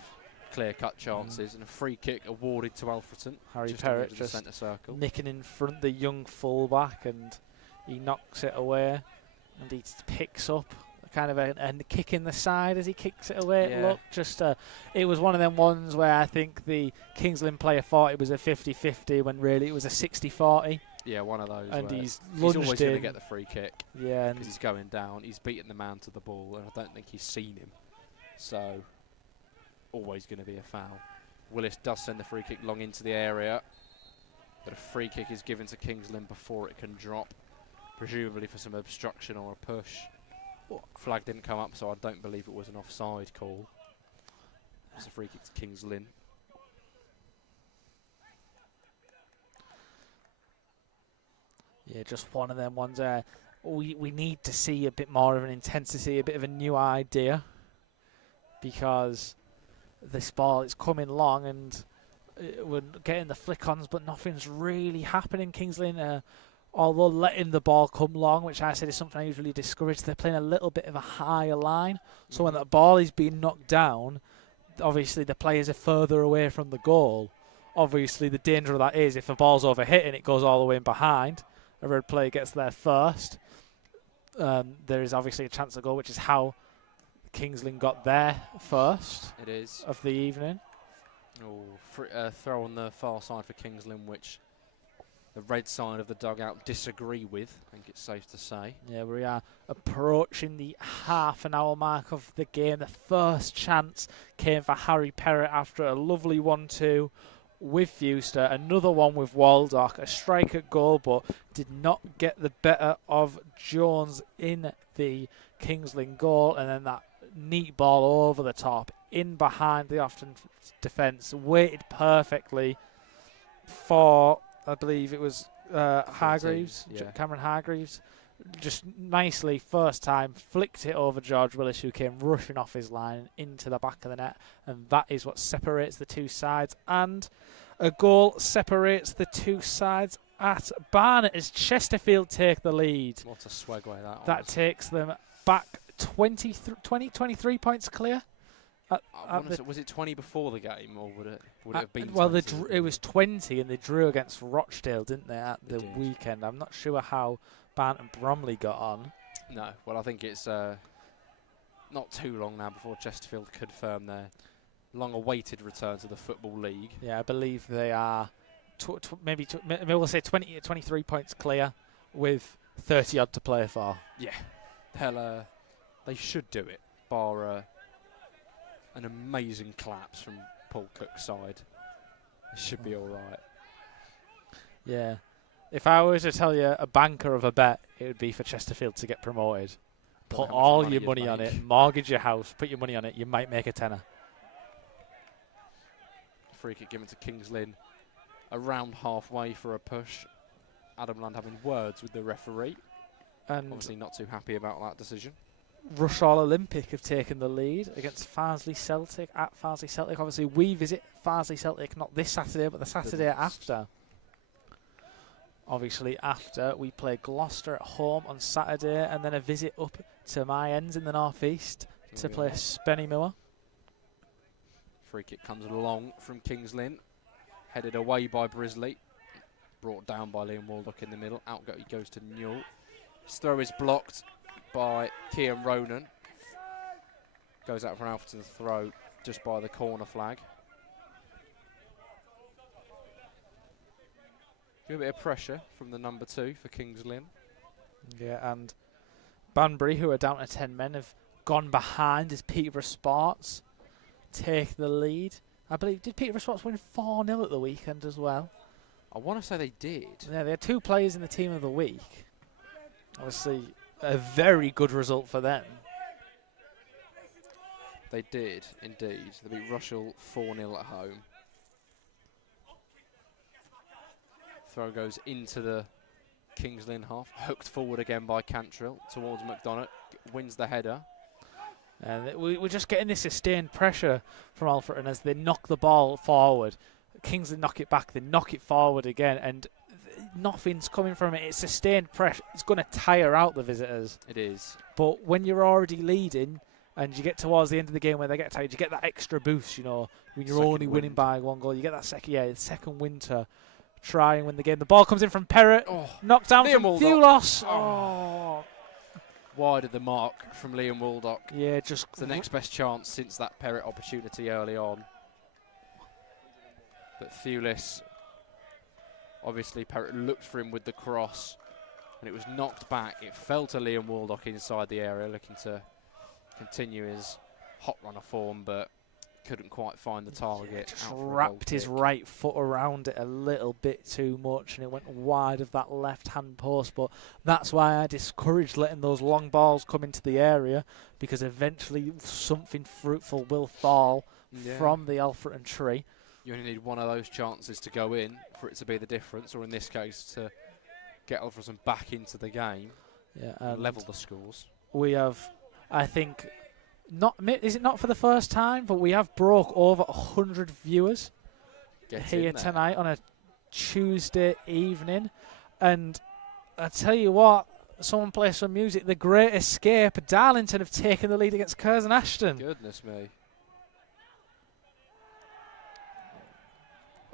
clear-cut chances. And a free kick awarded to Alfreton. Harry just Perrott the just centre circle. nicking in front the young fullback, and he knocks it away, and he picks up kind of a kick in the side as he kicks it away. Yeah. Look, just it was one of them ones where I think the Kings Lynn player thought it was a 50-50 when really it was a 60-40. Yeah, one of those. And he's lunged always going to in. get the free kick. Yeah, because he's going down. He's beaten the man to the ball, and I don't think he's seen him. So, always going to be a foul. Willis does send the free kick long into the area, but a free kick is given to Kings Lynn before it can drop, presumably for some obstruction or a push. Flag didn't come up, so I don't believe it was an offside call. It's a free kick to Kings Lynn. Yeah, just one of them ones where we need to see a bit more of an intensity, a bit of a new idea, because this ball is coming long and we're getting the flick-ons, but nothing's really happening. Kings Lynn, although letting the ball come long, which I said is something I usually discourage, they're playing a little bit of a higher line. So when the ball is being knocked down, obviously the players are further away from the goal. Obviously the danger of that is if the ball's overhit and it goes all the way in behind, a red player gets there first, there is obviously a chance of goal, which is how Kings Lynn got there first. It is. Of the evening. Oh, throw on the far side for Kings Lynn, which the red side of the dugout disagree with, I think it's safe to say. Yeah, we are approaching the half-an-hour mark of the game. The first chance came for Harry Perrott after a lovely 1-2 with Fewster. Another one with Waldock, a strike at goal, but did not get the better of Jones in the Kings Lynn goal. And then that neat ball over the top, in behind the Alfreton defence, waited perfectly for, I believe it was Hargreaves, yeah. Cameron Hargreaves. Just nicely, first time, flicked it over George Willis, who came rushing off his line into the back of the net. And that is what separates the two sides. And a goal separates the two sides at Barnet as Chesterfield take the lead. What a swagway that was. That takes them back 23 points clear. Was it 20 before the game, or would it have been 20? Well, it was 20, and they drew against Rochdale, didn't they, at the weekend? I'm not sure how Barnet and Bromley got on. No, well, I think it's not too long now before Chesterfield confirm their long-awaited return to the Football League. Yeah, I believe they are maybe we'll say 23 points clear with 30-odd to play for. Yeah, they should do it, bar an amazing collapse from Paul Cook's side. It should be all right. Yeah. If I were to tell you a banker of a bet, it would be for Chesterfield to get promoted. Put all your money on it, mortgage your house, put your money on it, you might make a tenner. Free kick given to Kings Lynn around halfway for a push. Adam Land having words with the referee. And obviously not too happy about that decision. Rushall Olympic have taken the lead against Farnsley Celtic at Farnsley Celtic. Obviously, we visit Farnsley Celtic not this Saturday, but the Saturday after. Obviously, after we play Gloucester at home on Saturday, and then a visit up to my ends in the northeast to play Spennymoor. Free kick comes along from Kings Lynn, headed away by Brisley, brought down by Liam Waldock in the middle. Out he goes to Newell. His throw is blocked by Kian Ronan. Goes out for an Alfreton throw just by the corner flag. A bit of pressure from the number 2 for Kings Lynn. Yeah, and Banbury, who are down to 10 men, have gone behind as Peterborough Sports take the lead. I believe, did Peterborough Sports win 4-0 at the weekend as well? I want to say they did. Yeah, they had 2 players in the team of the week. Obviously, a very good result for them. They did, indeed. They beat Rushall 4-0 at home. Throw goes into the Kings Lynn half. Hooked forward again by Cantrill towards McDonough. Wins the header. And we're just getting this sustained pressure from Alfreton as they knock the ball forward. Kings Lynn knock it back, they knock it forward again, and nothing's coming from it. It's sustained pressure. It's going to tire out the visitors. It is. But when you're already leading and you get towards the end of the game where they get tired, you get that extra boost, you know, when you're only winning by 1 goal. You get that second win to try and win the game. The ball comes in from Perrott. Knocked down from Thewlos. Wide of the mark from Liam Waldock. Yeah, just the next best chance since that Perrott opportunity early on. But Thewlis, obviously Perrott looked for him with the cross, and it was knocked back. It fell to Liam Waldock inside the area, looking to continue his hot runner form, but couldn't quite find the target. Yeah, just wrapped his right foot around it a little bit too much, and it went wide of that left-hand post. But that's why I discouraged letting those long balls come into the area, because eventually something fruitful will fall from the Alfreton tree. You only need one of those chances to go in for it to be the difference, or in this case to get Alfreton back into the game, and level the scores. We have, I think, is it not for the first time, but we have broke over 100 viewers here tonight on a Tuesday evening. And I tell you what, someone play some music. The Great Escape, Darlington have taken the lead against Curzon Ashton. Goodness me.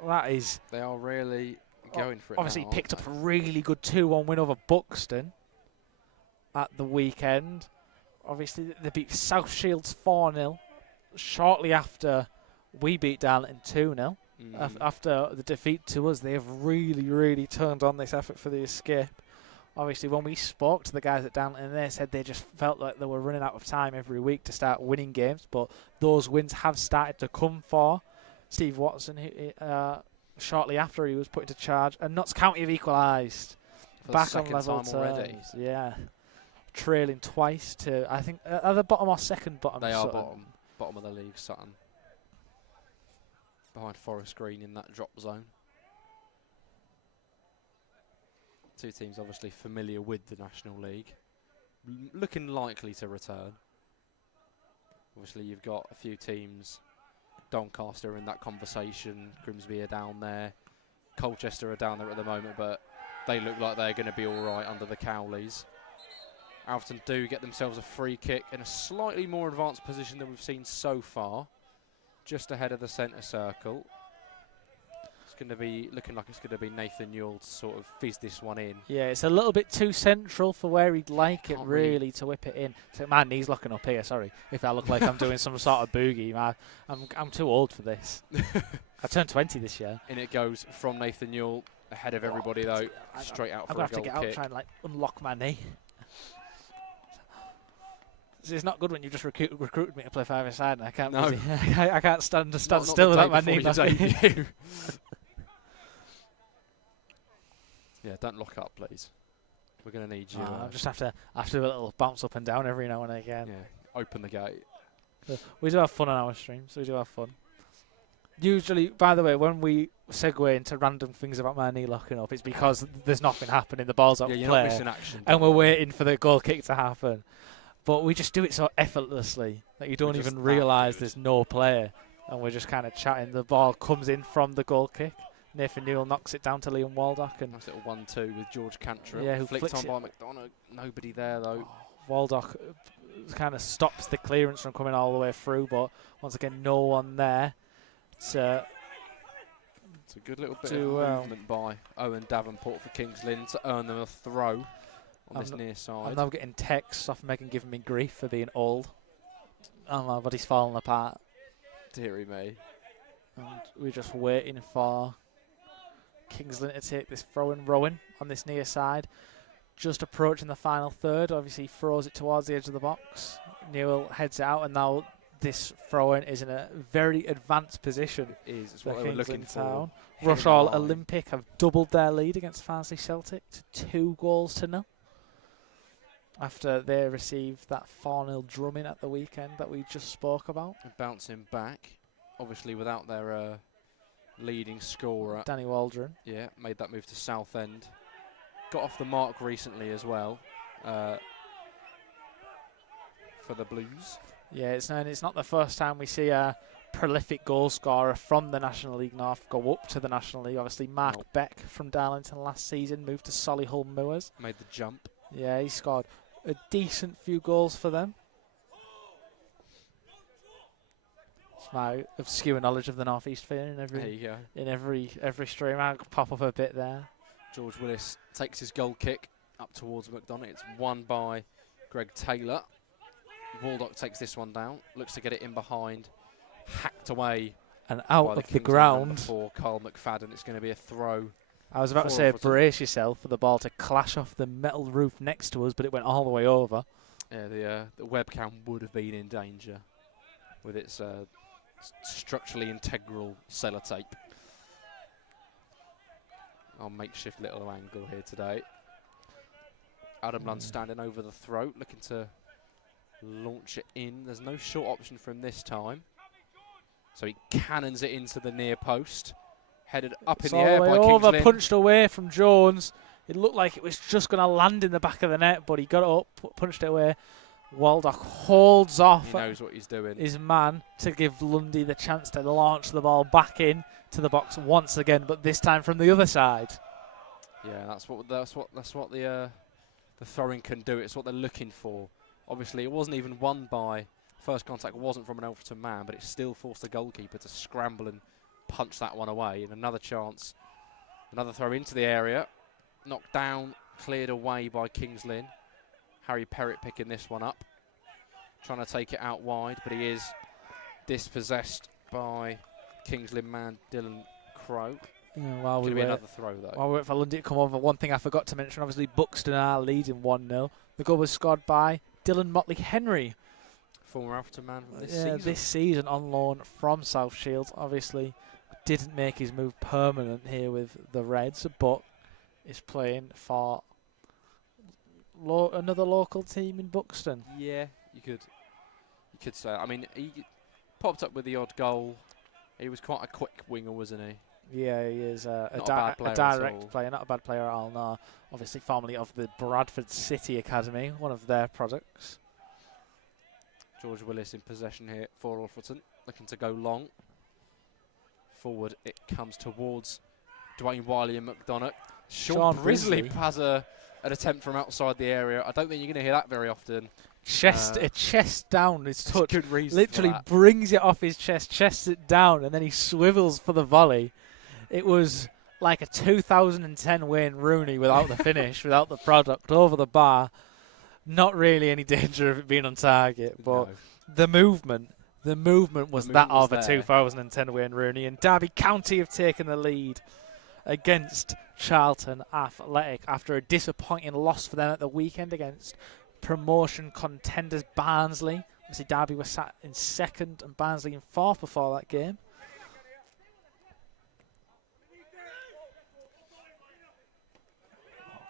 That is... They are really going for it. Obviously now, picked up a really good 2-1 win over Buxton at the weekend. Obviously, they beat South Shields 4-0 shortly after we beat Darlington 2-0. After the defeat to us, they have really turned on this effort for the escape. Obviously, when we spoke to the guys at Downton, they said they just felt like they were running out of time every week to start winning games, but those wins have started to come for Steve Watson, who, shortly after he was put into charge, and Notts County have equalised. Back on level terms. Already. Yeah. Trailing twice to, I think, are the bottom or second bottom? They are bottom of the league, Sutton. Behind Forest Green in that drop zone. Two teams obviously familiar with the National League. Looking likely to return. Obviously you've got a few teams. Doncaster in that conversation. Grimsby are down there. Colchester are down there at the moment, but they look like they're going to be alright under the Cowleys. Alfreton do get themselves a free kick in a slightly more advanced position than we've seen so far. Just ahead of the centre circle. It's going to be looking like it's going to be Nathan Newell to sort of fizz this one in. Yeah, it's a little bit too central for where he'd like it really to whip it in. So my knee's locking up here, sorry. If I look like I'm doing some sort of boogie. I'm too old for this. I turned 20 this year. And it goes from Nathan Newell ahead of everybody though, straight out for a goal kick. I'm going to have to get out and try and unlock my knee. It's not good when you just recruited me to play five-a-side and I can't. No. I can't stand still without my knee. Yeah, don't lock up, please. We're going to need you. I just have to do a little bounce up and down every now and again. Yeah, open the gate. We do have fun on our streams. We do have fun. Usually, by the way, when we segue into random things about my knee locking up, it's because there's nothing happening. The ball's out you're play, not missing action, and we're waiting for the goal kick to happen. But we just do it so effortlessly that you don't even realise there's no player. And we're just kind of chatting. The ball comes in from the goal kick. Nathan Newell knocks it down to Liam Waldock. And nice little 1-2 with George Cantrell. Who flicked on by McDonough. Nobody there, though. Waldock kind of stops the clearance from coming all the way through. But once again, no one there. It's a good little bit of movement by Owen Davenport for Kings Lynn to earn them a throw. On this near side. I'm now getting texts off Megan giving me grief for being old. Oh, my body's falling apart. Deary me. And we're just waiting for Kings Lynn to take this throw and Rowan on this near side. Just approaching the final third. Obviously throws it towards the edge of the box. Newell heads it out and now this throw-in is in a very advanced position. It is. It's what they were looking for. Rushall Olympic have doubled their lead against Farnsley Celtic to 2-0. After they received that 4-0 drumming at the weekend that we just spoke about. Bouncing back, obviously without their leading scorer. Danny Waldron. Yeah, made that move to Southend. Got off the mark recently as well for the Blues. Yeah, it's not the first time we see a prolific goal scorer from the National League North go up to the National League. Obviously, Mark Beck from Darlington last season moved to Solihull Moors. Made the jump. Yeah, he scored a decent few goals for them. It's my obscure knowledge of the North East fair in every stream. I'll pop up a bit there. George Willis takes his goal kick up towards McDonough. It's won by Greg Taylor. Waldock takes this one down. Looks to get it in behind. Hacked away. And out of the ground. For Carl McFadden. It's going to be a throw. I was about to say, brace yourself for the ball to clash off the metal roof next to us, but it went all the way over. Yeah, the webcam would have been in danger with its structurally integral sellotape. Our makeshift little angle here today. Adam Lund standing over the throat, looking to launch it in. There's no short option for him this time. So he cannons it into the near post. Headed up in the air by Kings Lynn. Punched away from Jones. It looked like it was just going to land in the back of the net, but he got it up, punched it away. Waldock holds off. He knows what he's doing. His man to give Lundy the chance to launch the ball back in to the box once again, but this time from the other side. Yeah, that's what the throwing can do. It's what they're looking for. Obviously, it wasn't even won by first contact. Wasn't from an Alfreton man, but it still forced the goalkeeper to scramble and punch that one away. And another chance, another throw into the area, knocked down, cleared away by Kings Lynn. Harry Perrott picking this one up, trying to take it out wide, but he is dispossessed by Kings Lynn man Dylan Crow. Yeah, while Could we be wait, another throw though. while we wait for Lundy to come over, one thing I forgot to mention, obviously Buxton are leading 1-0. The goal was scored by Dylan Motley Henry. Former Alfreton man from this Yeah, season. this season on loan from South Shields. Obviously didn't make his move permanent here with the Reds, but is playing for another local team in Buxton. Yeah, you could say. I mean, he popped up with the odd goal. He was quite a quick winger, wasn't he? Yeah, he is Not a bad player at all. direct player, not a bad player at all, no. Obviously formerly of the Bradford City Academy, one of their products. George Willis in possession here for Alfreton, looking to go long. Forward it comes towards Dwayne Wiley and McDonough. Sean Brisley has an attempt from outside the area. I don't think you're going to hear that very often. A chest down his touch. Good reason Literally for that. brings it off his chest, chests it down, and then he swivels for the volley. It was like a 2010 Wayne Rooney without the finish, without the product, over the bar. Not really any danger of it being on target, but No. the movement was that of a there. 2010 Wayne Rooney, and Derby County have taken the lead against Charlton Athletic after a disappointing loss for them at the weekend against promotion contenders Barnsley. Obviously Derby were sat in second and Barnsley in fourth before that game.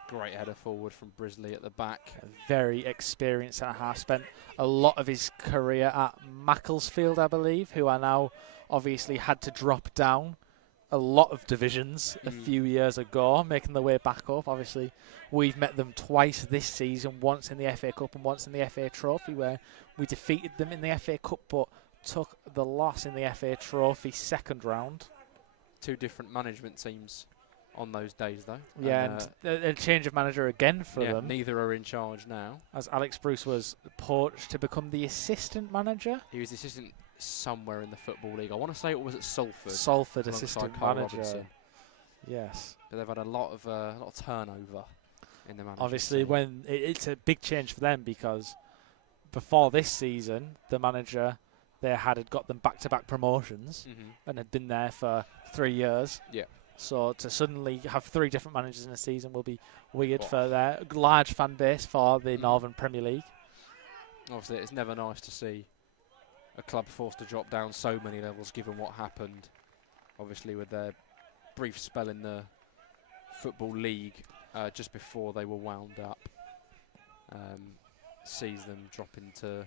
Great header forward from Brisley at the back. A very experienced centre-half. Spent a lot of his career at Macclesfield, I believe, who are now obviously had to drop down a lot of divisions a few years ago, making their way back up. Obviously, we've met them twice this season, once in the FA Cup and once in the FA Trophy, where we defeated them in the FA Cup but took the loss in the FA Trophy second round. Two different management teams on those days, though. Yeah, and a change of manager again for them. Neither are in charge now. As Alex Bruce was poached to become the assistant manager. He was assistant somewhere in the Football League. I want to say it was at Salford. Salford alongside assistant Carl manager. Robinson. Yes. But they've had a lot of turnover in the management Obviously, team. when it's a big change for them because before this season, the manager they had got them back-to-back promotions and had been there for 3 years. Yeah. So to suddenly have 3 different managers in a season will be weird for their large fan base for the Northern Premier League. Obviously, it's never nice to see a club forced to drop down so many levels given what happened, obviously, with their brief spell in the Football League just before they were wound up. Sees them drop into,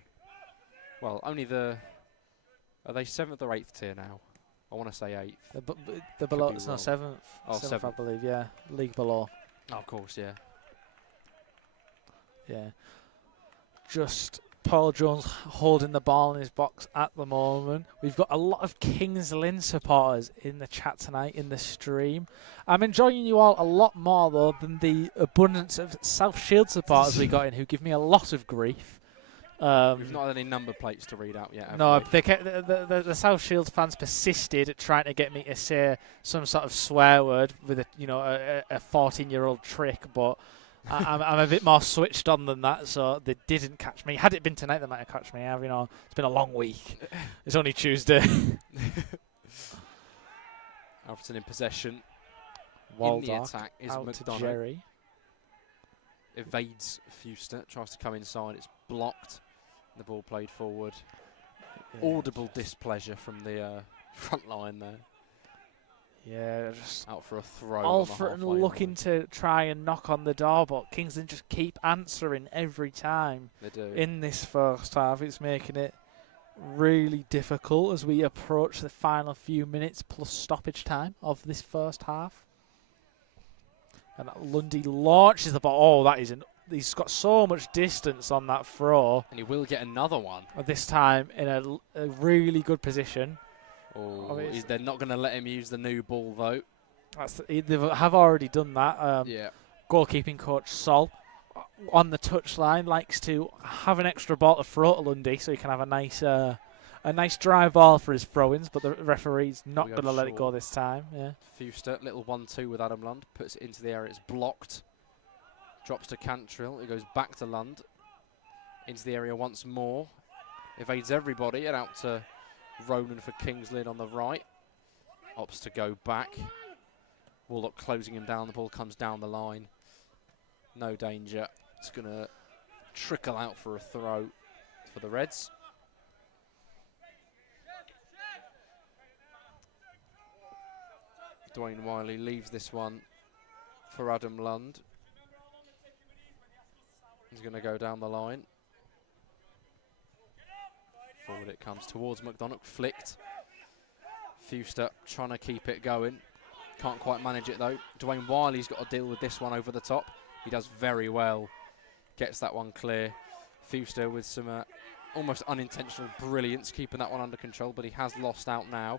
well, only are they 7th or 8th tier now? I want to say 8th. The below, be it's not wrong. 7th. Oh, 7th, I 7th. believe, yeah. League below. Oh, of course, yeah. Yeah. Just Paul Jones holding the ball in his box at the moment. We've got a lot of Kings Lynn supporters in the chat tonight, in the stream. I'm enjoying you all a lot more, though, than the abundance of South Shield supporters we got in who give me a lot of grief. We've not had any number plates to read out yet, have No, we? the South Shields fans persisted at trying to get me to say some sort of swear word with a 14-year-old trick, but I'm a bit more switched on than that, so they didn't catch me. Had it been tonight, they might have catch me. It's been a long week. It's only Tuesday. Alfreton in possession. Waldock in the attack is out to McDonough. Jerry. Evades Fuster, tries to come inside. It's blocked. The ball played forward. Yeah. Audible displeasure from the front line there. Yeah, just Out for a throw. on the Alfreton halfway looking line. to try and knock on the door, but Kingston just keep answering every time. They do. In this first half, it's making it really difficult as we approach the final few minutes plus stoppage time of this first half. And Lundy launches the ball. Oh, he's got so much distance on that throw. And he will get another one. This time in a really good position. Oh, they're not going to let him use the new ball, though. They have already done that. Yeah. Goalkeeping coach Sol on the touchline likes to have an extra ball to throw to Lundy so he can have a nice dry ball for his throw-ins, but the referee's not going to let it go this time. Yeah. Fuster, little 1-2 with Adam Lund, puts it into the area. It's blocked. Drops to Cantrill. It goes back to Lund. Into the area once more. Evades everybody and out to Ronan for Kings Lynn on the right. Opts to go back. Warlock closing him down. The ball comes down the line. No danger. It's going to trickle out for a throw for the Reds. Dwayne Wiley leaves this one for Adam Lund. He's going to go down the line. Forward it comes towards McDonagh. Flicked. Fuster trying to keep it going. Can't quite manage it though. Dwayne Wiley's got to deal with this one over the top. He does very well. Gets that one clear. Fuster with some almost unintentional brilliance, keeping that one under control, but he has lost out now.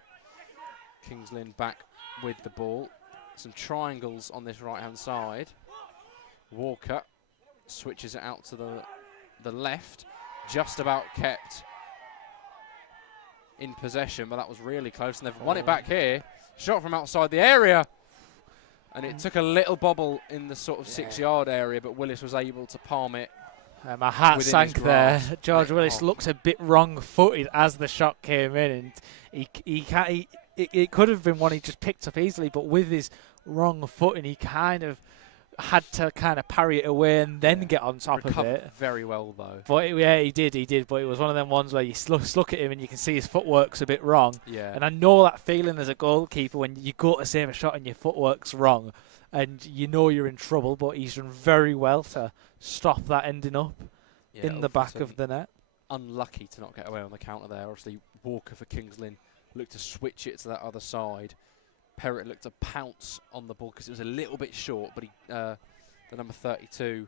Kings Lynn back with the ball. Some triangles on this right-hand side. Walker switches it out to the left. Just about kept in possession, but that was really close, and they've won it back here. Shot from outside the area, and it took a little bobble in the sort of 6-yard area, but Willis was able to palm it. My heart sank there. George Willis looks a bit wrong-footed as the shot came in, and it could have been one he just picked up easily, but with his wrong footing, he kind of had to parry it away and then get on top of it. Very well though. But he did. But it was one of them ones where you look at him and you can see his footwork's a bit wrong. Yeah. And I know that feeling as a goalkeeper when you go to save a shot and your footwork's wrong, and you know you're in trouble. But he's done very well to stop that ending up in the back of the net. Unlucky to not get away on the counter there. Obviously, Walker for Kings Lynn looked to switch it to that other side. Perrott looked to pounce on the ball because it was a little bit short, but the number 32,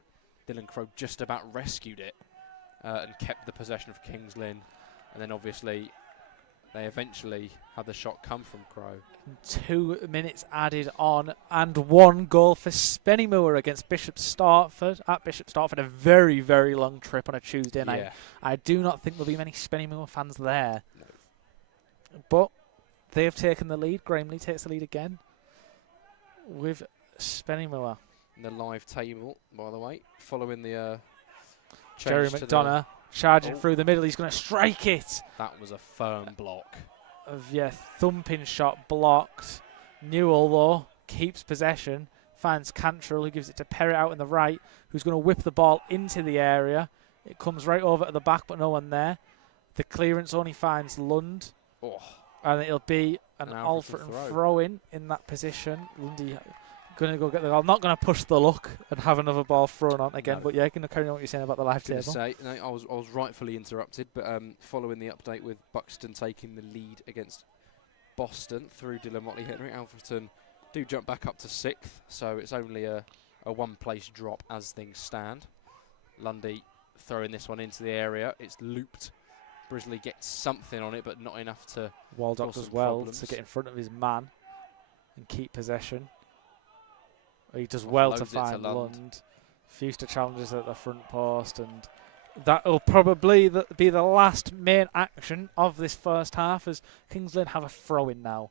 Dylan Crowe, just about rescued it and kept the possession of Kings Lynn. And then obviously they eventually had the shot come from Crowe. 2 minutes added on, and 1 goal for Spennymoor against Bishop Stortford. At Bishop Stortford, a very, very long trip on a Tuesday night. I do not think there'll be many Spennymoor fans there. No. But they've taken the lead. Graham Lee takes the lead again with Spennymoor. In the live table, by the way, following the Jerry McDonagh charging through the middle. He's going to strike it. That was a firm block. Thumping shot blocked. Newell, though, keeps possession. Finds Cantrell, who gives it to Perrott out in the right, who's going to whip the ball into the area. It comes right over to the back, but no one there. The clearance only finds Lund. And it'll be an Alfreton throw-in in that position. Lundy going to go get the ball. Not going to push the luck and have another ball thrown on again. No. But yeah, going to carry on what you're saying about the live table. I was rightfully interrupted, but following the update with Buxton taking the lead against Boston through Dylan Motley-Henry, Alfreton do jump back up to 6th, so it's only a one-place drop as things stand. Lundy throwing this one into the area. It's looped. Brisley gets something on it, but not enough to Waldock does well to get in front of his man and keep possession. He does well to find Lund. Fuster challenges at the front post, and that will probably be the last main action of this first half, as Kings Lynn have a throw-in now.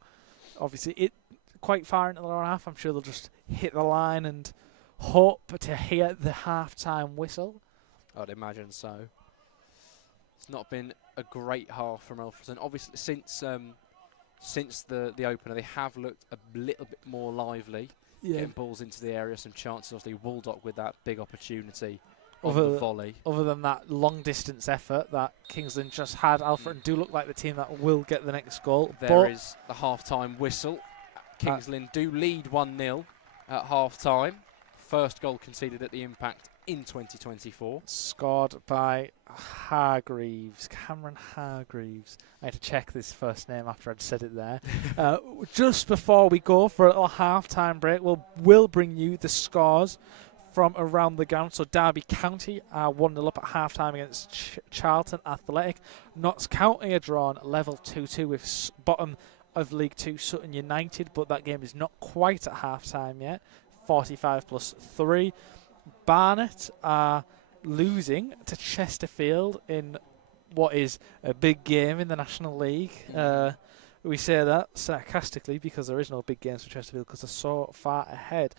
Obviously, it quite far into their own half. I'm sure they'll just hit the line and hope to hear the half-time whistle. I'd imagine so. It's not been a great half from Alfreton. Obviously, since the opener, they have looked a little bit more lively, getting balls into the area, some chances. Obviously, Waldock with that big opportunity on the volley. Other than that long-distance effort that Kings Lynn just had, Alfreton do look like the team that will get the next goal. There is the half-time whistle. Kings Lynn do lead 1-0 at half-time. First goal conceded at the Impact in 2024. Scored by Cameron Hargreaves. I had to check this first name after I'd said it there. Just before we go for a little half-time break, we'll bring you the scores from around the ground. So Derby County are 1-0 up at half-time against Charlton Athletic. Notts County are drawn level 2-2 with bottom of League 2 Sutton United, but that game is not quite at half-time yet. 45+3. Barnet are losing to Chesterfield in what is a big game in the National League. We say that sarcastically because there is no big games for Chesterfield because they're so far ahead.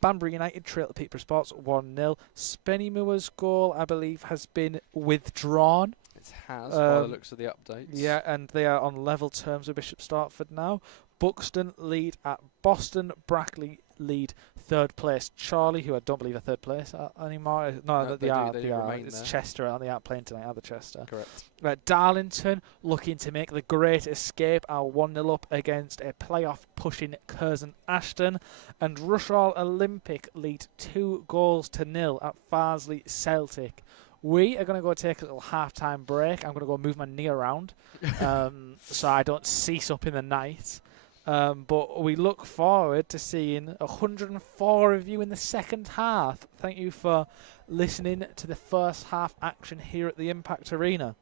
Banbury United trail to Peterborough Sports 1-0. Spennymoor's goal, I believe, has been withdrawn. It has, by the looks of the updates. Yeah, and they are on level terms with Bishop Stortford now. Buxton lead at Boston. Brackley lead third place. Charlie, who I don't believe are third place anymore. No, they are. They They do are. remain It's there. Chester, aren't they? Out playing tonight, are the Chester? Correct. Darlington looking to make the great escape, are 1-0 up against a playoff pushing Curzon Ashton. And Rushall Olympic lead 2-0 at Farsley Celtic. We are going to go take a little half-time break. I'm going to go move my knee around so I don't cease up in the night. But we look forward to seeing 104 of you in the second half. Thank you for listening to the first half action here at the Impact Arena.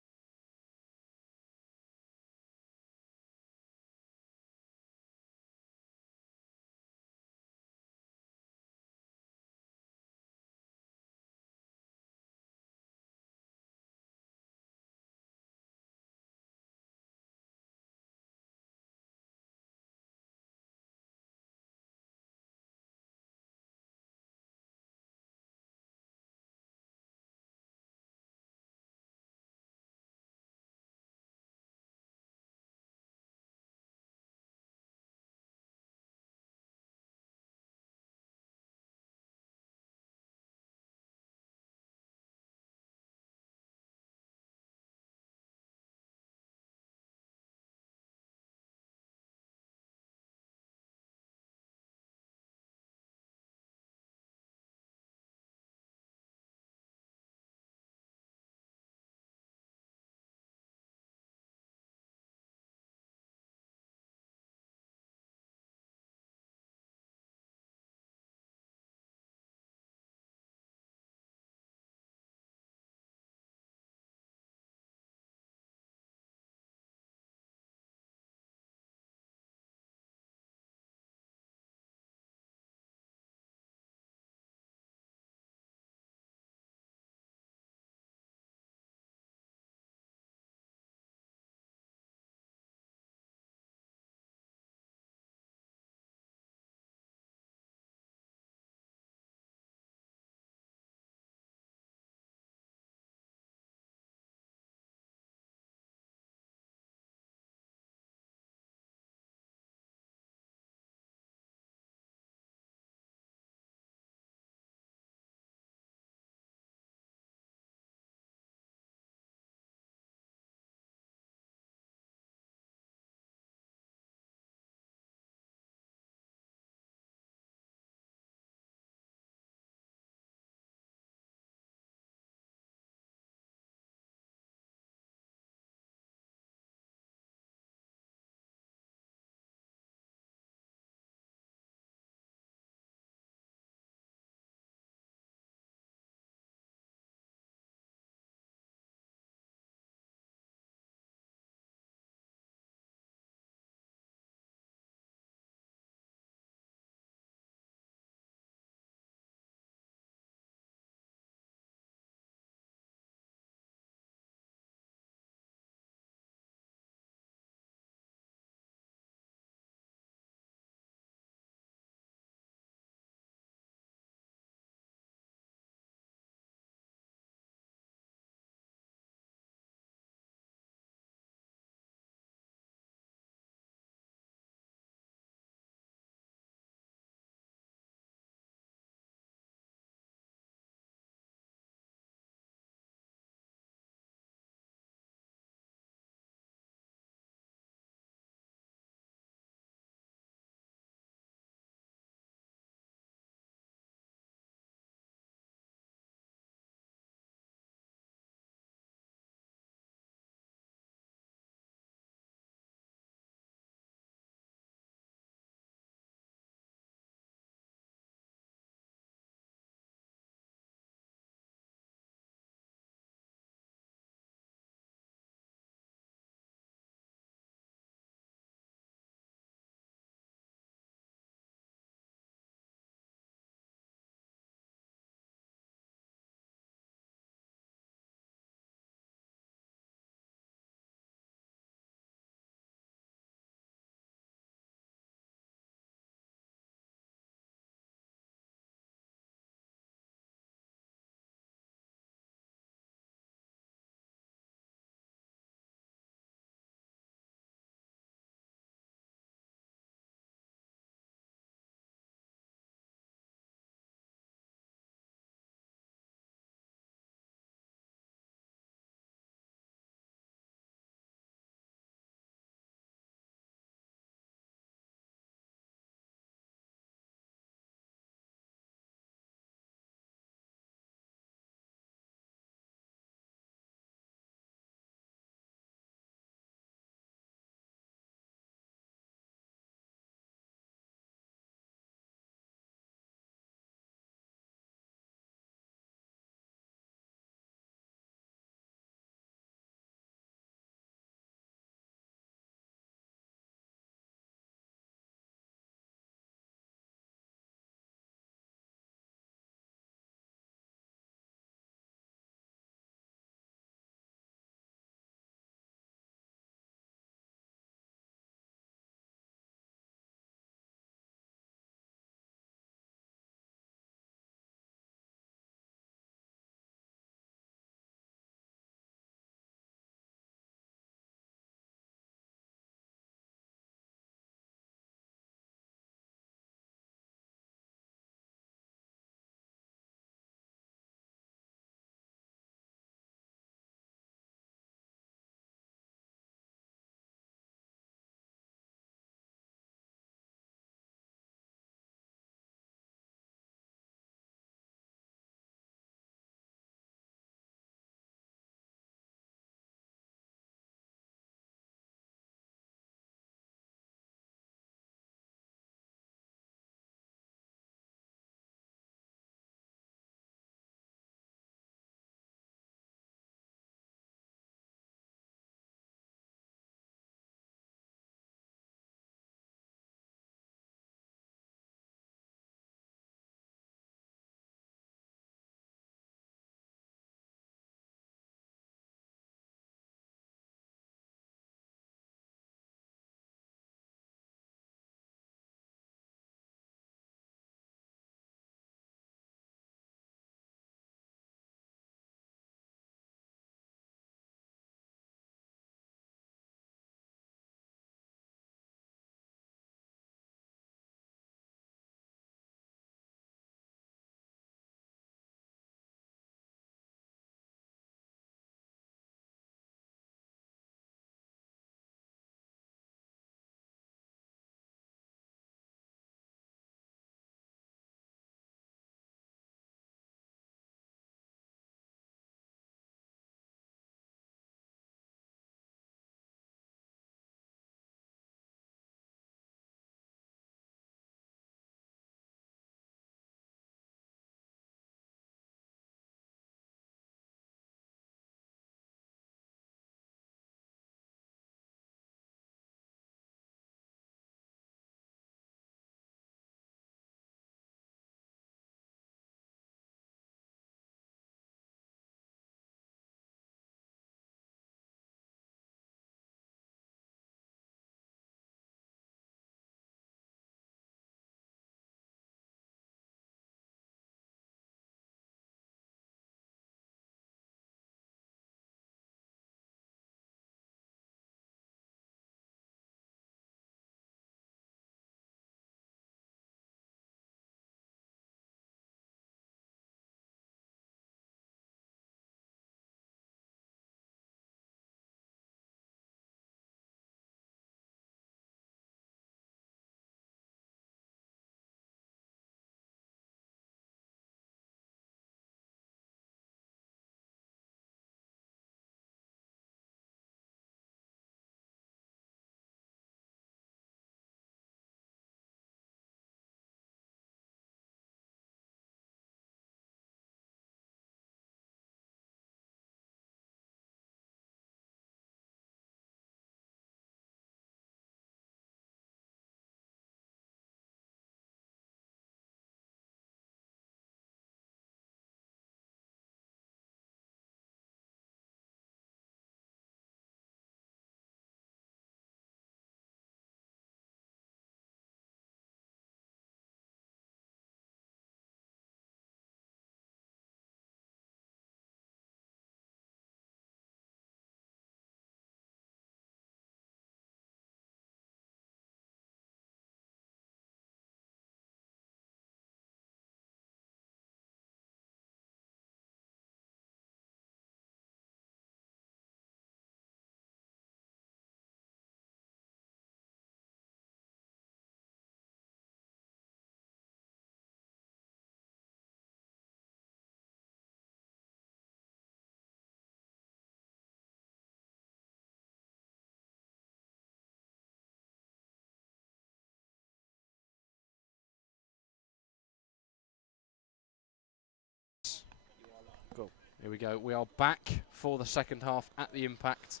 Here we go. We are back for the second half at the Impact.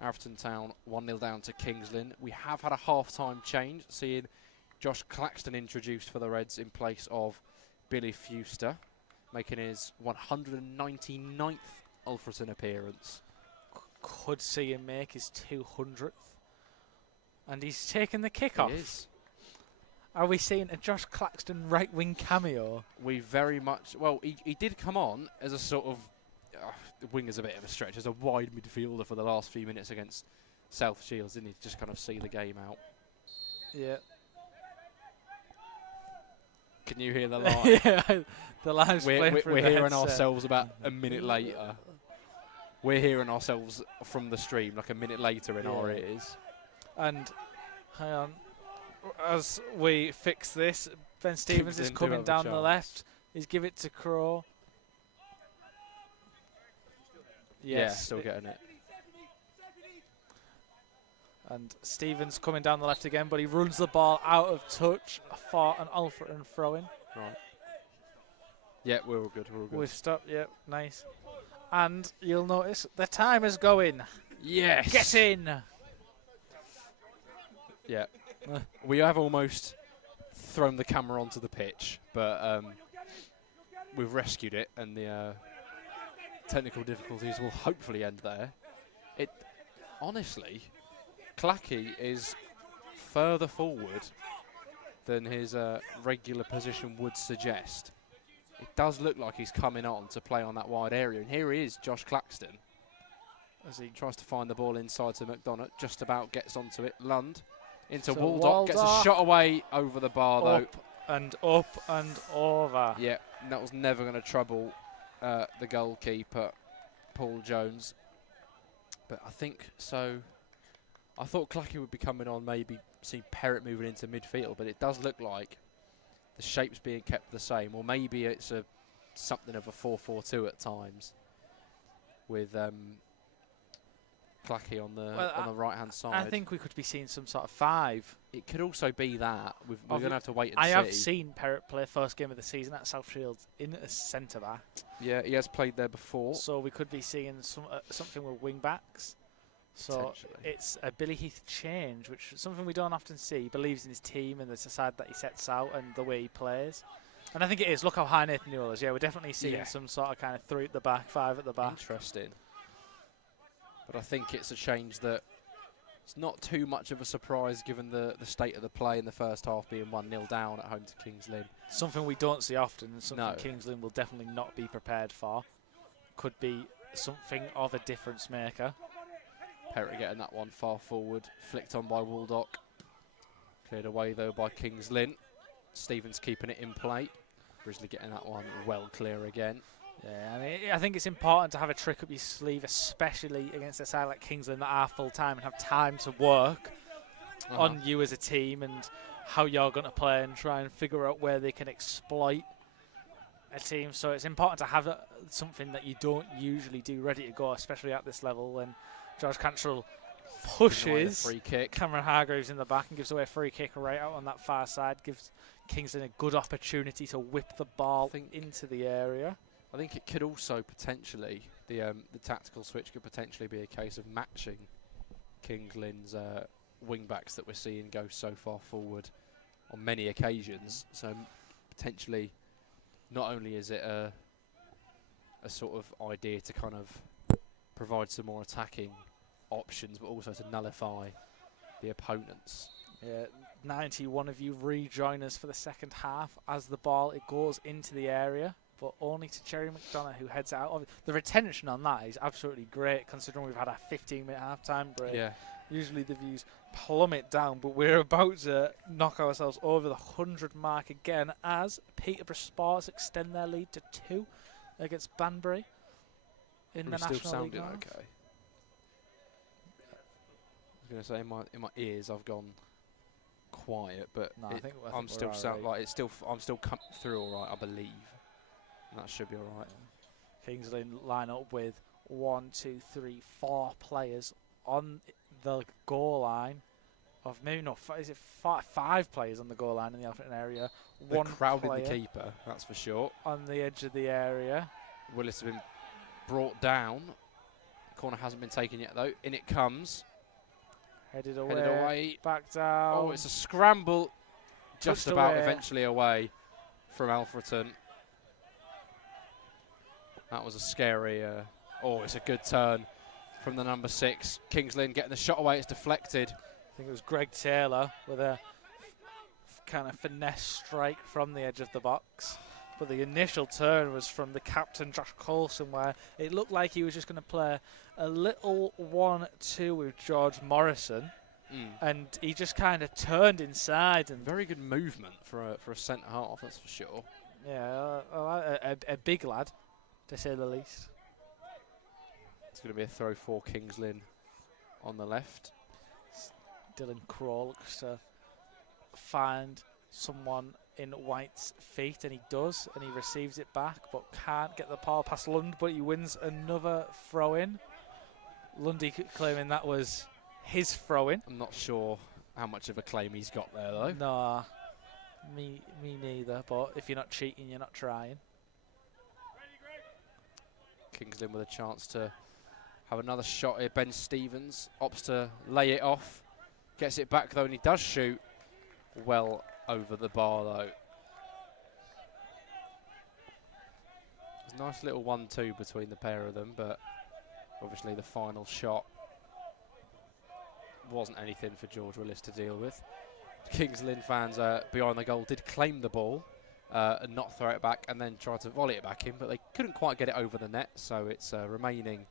Alfreton Town 1-0 down to Kings Lynn. We have had a half-time change, seeing Josh Claxton introduced for the Reds in place of Billy Fewster, making his 199th Alfreton appearance. Could see him make his 200th. And he's taken the kick off. He is. Are we seeing a Josh Claxton right-wing cameo? We very much... Well, he did come on as a sort of... the wing is a bit of a stretch, as a wide midfielder for the last few minutes against South Shields, didn't he? To just kind of see the game out. Yeah. Can you hear the line? Yeah, the line's playing through we're the hearing headset. ourselves about a minute later. We're hearing ourselves from the stream like a minute later in our ears. And hang on, as we fix this, Ben Stevens is coming down the left. He's give it to Crow. Yes, Yeah, still getting it. And Stevens coming down the left again, but he runs the ball out of touch for an Alfreton throw-in. Right. Yeah, we're all good. We're all good. We've stopped. Yep, nice. And you'll notice the time is going. Yes. Get in. Yeah. We have almost thrown the camera onto the pitch, but we've rescued it, and the technical difficulties will hopefully end there. It honestly, Clacky is further forward than his regular position would suggest. It does look like he's coming on to play on that wide area, and here he is, Josh Claxton, as he tries to find the ball inside to McDonough. Just about gets onto it. Lund into Waldock, gets a shot away over the bar though. Up and over. Yeah, and that was never going to trouble the goalkeeper, Paul Jones. But I think so. I thought Clacky would be coming on, maybe see Perrott moving into midfield, but it does look like the shape's being kept the same, or maybe it's something of a 4-4-2 at times, with Clacky on the right hand side. I think we could be seeing some sort of 5. It could also be that. We're going to have to wait and see. I have seen Perrott play first game of the season at South Shields in a centre back. Yeah, he has played there before. So we could be seeing something with wing backs. So it's a Billy Heath change, which is something we don't often see. He believes in his team and the side that he sets out and the way he plays. And I think it is. Look how high Nathan Newell is. Yeah, we're definitely seeing some sort of kind of 3 at the back, 5 at the back. Interesting. But I think it's a change that it's not too much of a surprise given the state of the play in the first half, being 1-0 down at home to Kings Lynn. Something we don't see often, and something Kings Lynn will definitely not be prepared for. Could be something of a difference maker. Perrott getting that one far forward, flicked on by Waldock. Cleared away though by Kings Lynn. Stevens keeping it in play. Grizzly getting that one well clear again. Yeah, I mean, I think it's important to have a trick up your sleeve, especially against a side like Kings Lynn that are full-time and have time to work on you as a team and how you're going to play and try and figure out where they can exploit a team. So it's important to have something that you don't usually do ready to go, especially at this level. And George Cantrell pushes free kick. Cameron Hargreaves in the back and gives away a free kick right out on that far side. Gives Kings Lynn a good opportunity to whip the ball into the area. I think it could also potentially, the tactical switch could potentially be a case of matching Kings Lynn's wing-backs that we're seeing go so far forward on many occasions. So potentially, not only is it a sort of idea to kind of provide some more attacking options, but also to nullify the opponents. Yeah, 91 of you rejoin us for the second half as the ball, it goes into the area, but only to Cherry McDonough, who heads out. The retention on that is absolutely great, considering we've had a 15-minute half-time break. Yeah. Usually the views plummet down, but we're about to knock ourselves over the 100 mark again as Peterborough Sports extend their lead to 2 against Banbury in the National League. Still sounding okay. I was going to say in my ears I've gone quiet, but no, I think I'm still sound like it's still I'm still coming through all right, I believe. And that should be all right. Kings Lynn line up with 1, 2, 3, 4 players on the goal line. Of maybe not, is it 5 players on the goal line in the Alfreton area? They're crowding the keeper, that's for sure. On the edge of the area. Willis have been brought down. Corner hasn't been taken yet, though. In it comes. Headed Headed away. away. Back down. Oh, it's a scramble. Just Touched about away. eventually away from Alfreton. That was a scary... oh, it's a good turn from the number 6. Kings Lynn getting the shot away. It's deflected. I think it was Greg Taylor with a kind of finesse strike from the edge of the box. But the initial turn was from the captain, Josh Coulson, where it looked like he was just going to play a little 1-2 with George Morrison. And he just kind of turned inside. And very good movement for a centre half, that's for sure. Yeah, a big lad, to say the least. It's going to be a throw for Kings Lynn on the left. Dylan Crow looks to find someone in White's feet, and he does, and he receives it back, but can't get the ball past Lund, but he wins another throw-in. Lundy claiming that was his throw-in. I'm not sure how much of a claim he's got there, though. Nah, me neither, but if you're not cheating, you're not trying. Kings Lynn with a chance to have another shot here. Ben Stevens opts to lay it off. Gets it back, though, and he does shoot well over the bar, though. It's a nice little 1-2 between the pair of them, but obviously the final shot wasn't anything for George Willis to deal with. Kings Lynn fans behind the goal did claim the ball and not throw it back, and then tried to volley it back in, but they couldn't quite get it over the net, so it's remaining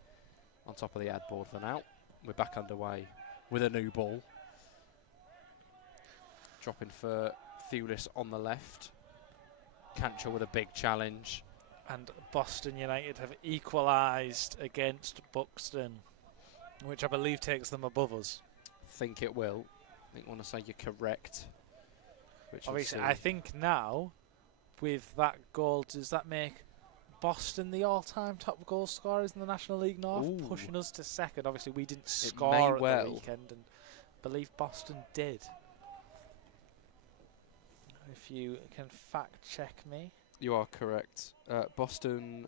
on top of the ad board for now. We're back underway with a new ball. Dropping for Thewlis on the left. Cantrell with a big challenge. And Boston United have equalised against Buxton, which I believe takes them above us. Think it will. I think I want to say you're correct. Which obviously, I think now, with that goal, does that make Boston the all-time top goal scorers in the National League North, pushing us to second? Obviously, we didn't score at the weekend, and I believe Boston did. If you can fact-check me. You are correct. Boston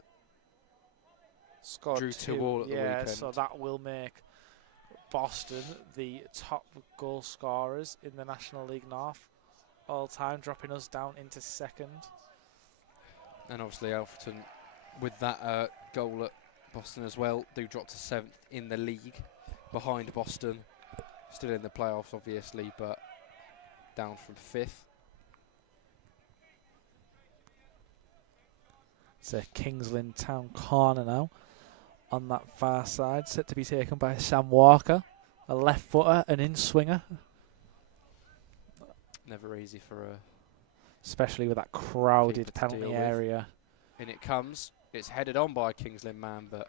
scored drew 2-2 at the weekend. So that will make Boston the top goal scorers in the National League North all-time, dropping us down into second. And obviously Alfreton, with that goal at Boston as well, do drop to 7th in the league, behind Boston. Still in the playoffs, obviously, but down from 5th. It's a Kings Lynn Town corner now on that far side, set to be taken by Sam Walker, a left footer, an in-swinger. Never easy for a... Especially with that crowded penalty area. In it comes. It's headed on by a Kings Lynn man, but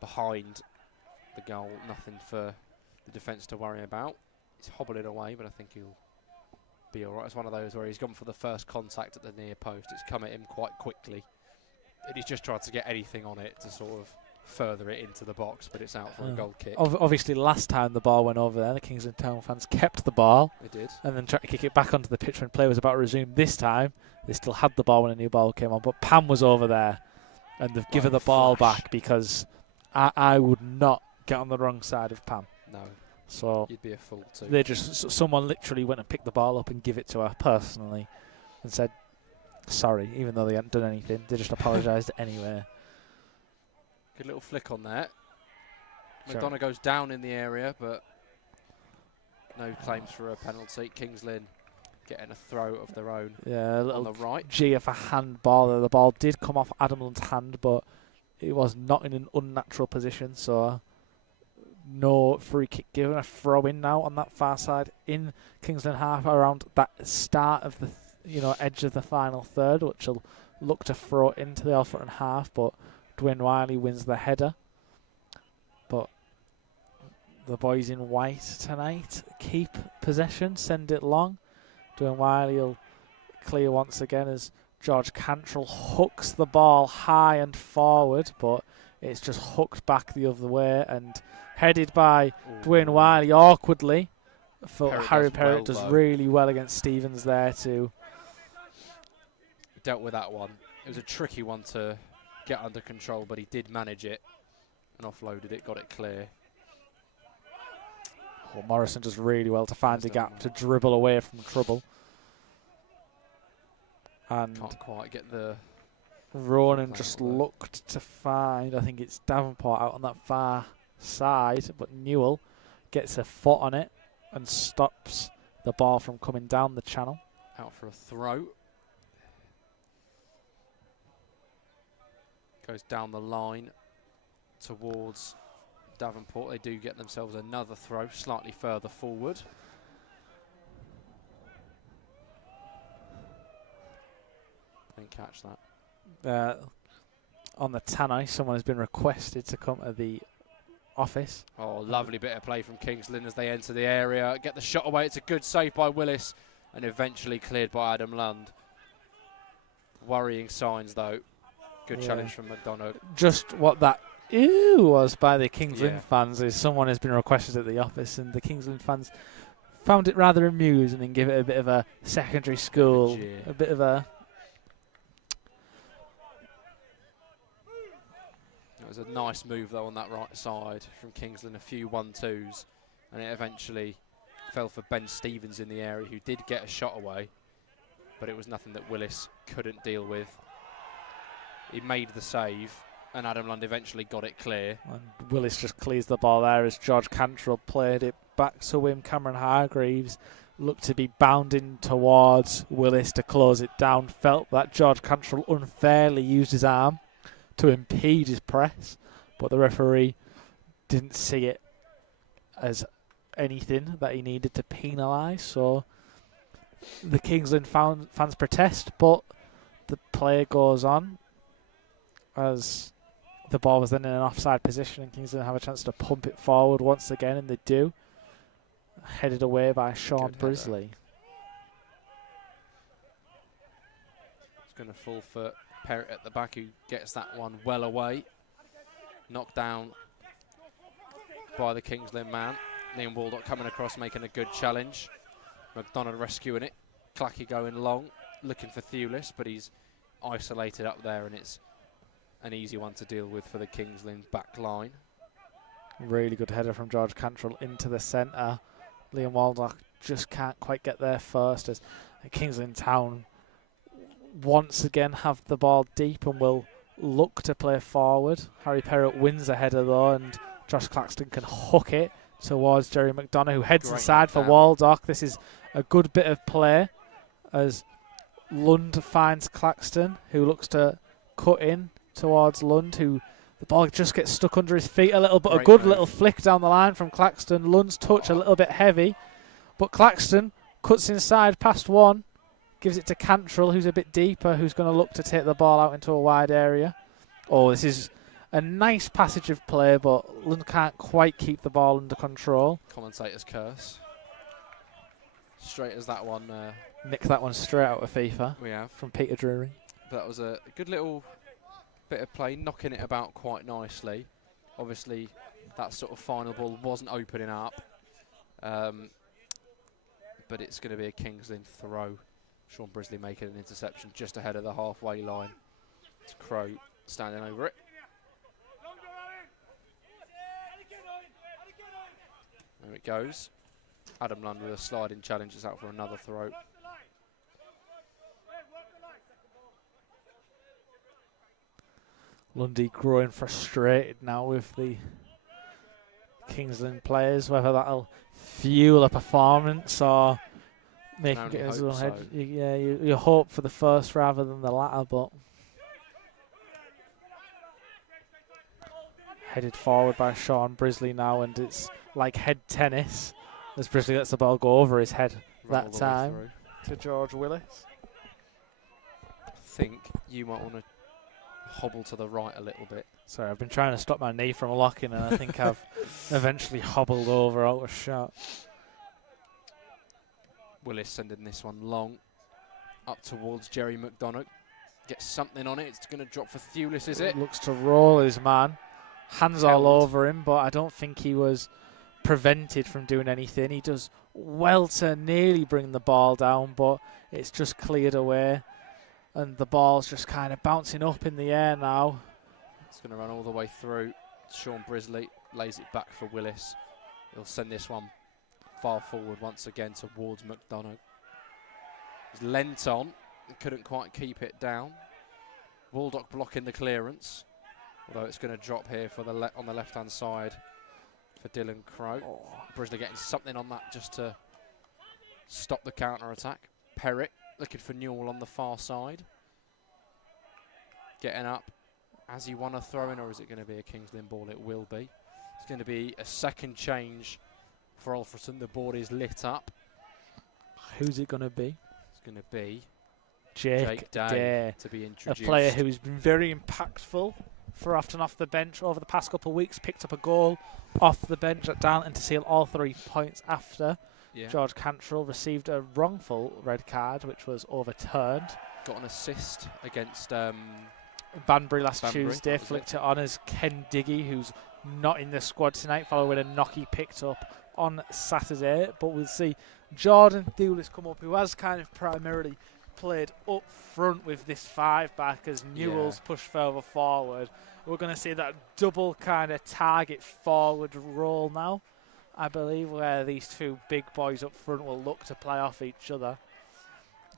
behind the goal, nothing for the defence to worry about. He's hobbling away, but I think he'll be all right. It's one of those where he's gone for the first contact at the near post. It's come at him quite quickly. And he's just tried to get anything on it to sort of further it into the box, but it's out for a goal kick. Obviously, last time the ball went over there, the Kings Lynn Town fans kept the ball. They did. And then tried to kick it back onto the pitch when play was about to resume. This time, they still had the ball when a new ball came on, but Pam was over there, and they've given the ball back because I would not get on the wrong side of Pam. No. So you'd be a fool too. They just someone literally went and picked the ball up and give it to her personally, and said sorry, even though they hadn't done anything. They just apologised anyway. Good little flick on that. McDonough goes down in the area, but no claims for a penalty. Kings Lynn getting a throw of their own. Yeah, a little on the right. GF a handball there. The ball did come off Adam Lund's hand, but it was not in an unnatural position, so no free kick given. A throw in now on that far side in Kings Lynn half around that start of the edge of the final third, which will look to throw into the Alfreton half, but Dwayne Wiley wins the header. But the boys in white tonight keep possession, send it long. Dwayne Wiley will clear once again as George Cantrell hooks the ball high and forward, but it's just hooked back the other way and headed by Dwayne Wiley awkwardly. For Harry Perrott does really well against Stevens there too. Dealt with that one. It was a tricky one to get under control, but he did manage it and offloaded it, got it clear. Well, Morrison does really well to find the gap, to dribble away from trouble. And can't quite get the... Ronan just looked to find, I think it's Davenport out on that far side, but Newell gets a foot on it and stops the ball from coming down the channel. Out for a throw. Goes down the line towards Davenport. They do get themselves another throw slightly further forward. Didn't catch that. On the tannoy, someone has been requested to come to the office. Oh, lovely bit of play from Kings Lynn as they enter the area. Get the shot away. It's a good save by Willis and eventually cleared by Adam Lund. Worrying signs, though. Good challenge from McDonough. Just what that ew was by the Kings Lynn Yeah. fans is someone has been requested at the office, and the Kings Lynn fans found it rather amusing and give it a bit of a secondary school, a bit of a... It was a nice move, though, on that right side from Kings Lynn. A few 1-2s, and it eventually fell for Ben Stevens in the area, who did get a shot away, but it was nothing that Willis couldn't deal with. He made the save, and Adam Lund eventually got it clear. And Willis just clears the ball there as George Cantrell played it back to him. Cameron Hargreaves looked to be bounding towards Willis to close it down. Felt that George Cantrell unfairly used his arm to impede his press, but the referee didn't see it as anything that he needed to penalise. So the Kings Lynn fans protest, but the play goes on as the ball was then in an offside position, and Kings Lynn have a chance to pump it forward once again, and they do. Headed away by Sean Brisley. It's going to fall for Perrott at the back, who gets that one well away. Knocked down by the Kings Lynn man. Liam Waldock coming across, making a good challenge. McDonough rescuing it. Clacky going long, looking for Thewlis, but he's isolated up there, and it's an easy one to deal with for the Kings Lynn back line. Really good header from George Cantrell into the centre. Liam Waldock just can't quite get there first, as Kings Lynn Town once again have the ball deep and will look to play forward. Harry Perrott wins the header though, and Josh Claxton can hook it towards Jerry McDonough, who heads inside for Waldock. This is a good bit of play as Lund finds Claxton, who looks to cut in towards Lund, who the ball just gets stuck under his feet a little, but a good little flick down the line from Claxton. Lund's touch a little bit heavy, but Claxton cuts inside past one, gives it to Cantrell, who's a bit deeper, who's going to look to take the ball out into a wide area. Oh, this is a nice passage of play, but Lund can't quite keep the ball under control. Commentator's curse. Straight as that one. Nick that one straight out of FIFA. We have. From Peter Drury. But that was a good little bit of play, knocking it about quite nicely. Obviously, that sort of final ball wasn't opening up. But it's going to be a Kings Lynn throw. Sean Brisley making an interception just ahead of the halfway line. It's Crow standing over it. There it goes. Adam Lund with a sliding challenge is out for another throw. Lundy growing frustrated now with the Kings Lynn players, whether that'll fuel a performance or make him get his own head. So. You hope for the first rather than the latter, but headed forward by Sean Brisley now, and it's like head tennis as Brisley lets the ball go over his head that time to George Willis. I think you might want to hobble to the right a little bit. Sorry, I've been trying to stop my knee from locking, and I think I've eventually hobbled over out of shot. Willis sending this one long up towards Jerry McDonough. Gets something on it. It's going to drop for Thewlis, is it? Looks to roll his man. Hands all over him, but I don't think he was prevented from doing anything. He does well to nearly bring the ball down, but it's just cleared away. And the ball's just kind of bouncing up in the air now It's going to run all the way through. Sean Brisley lays it back for Willis. He'll send this one far forward once again towards McDonough. He's leant on and couldn't quite keep it down. Waldock blocking the clearance, although it's going to drop here for the on the left-hand side for Dylan Crowe. Brisley getting something on that just to stop the counter-attack. Perritt looking for Newell on the far side. Getting up. Has he won a throw-in, or is it going to be a Kings Lynn ball? It will be. It's going to be a second change for Alfreton. The board is lit up. Who's it going to be? It's going to be Jake Day, to be a introduced. player who's been very impactful for Afton off the bench over the past couple of weeks. Picked up a goal off the bench at Darlington to seal all 3 points after. Yeah. George Cantrell received a wrongful red card, which was overturned. Got an assist against Banbury last Banbury, Tuesday, flicked it on as Ken Diggy, who's not in the squad tonight, following a knock he picked up on Saturday. But we'll see Jordan Thewlis come up, who has kind of primarily played up front with this 5-back as Newell's pushed further forward. We're going to see that double kind of target forward role now, I believe, where these two big boys up front will look to play off each other.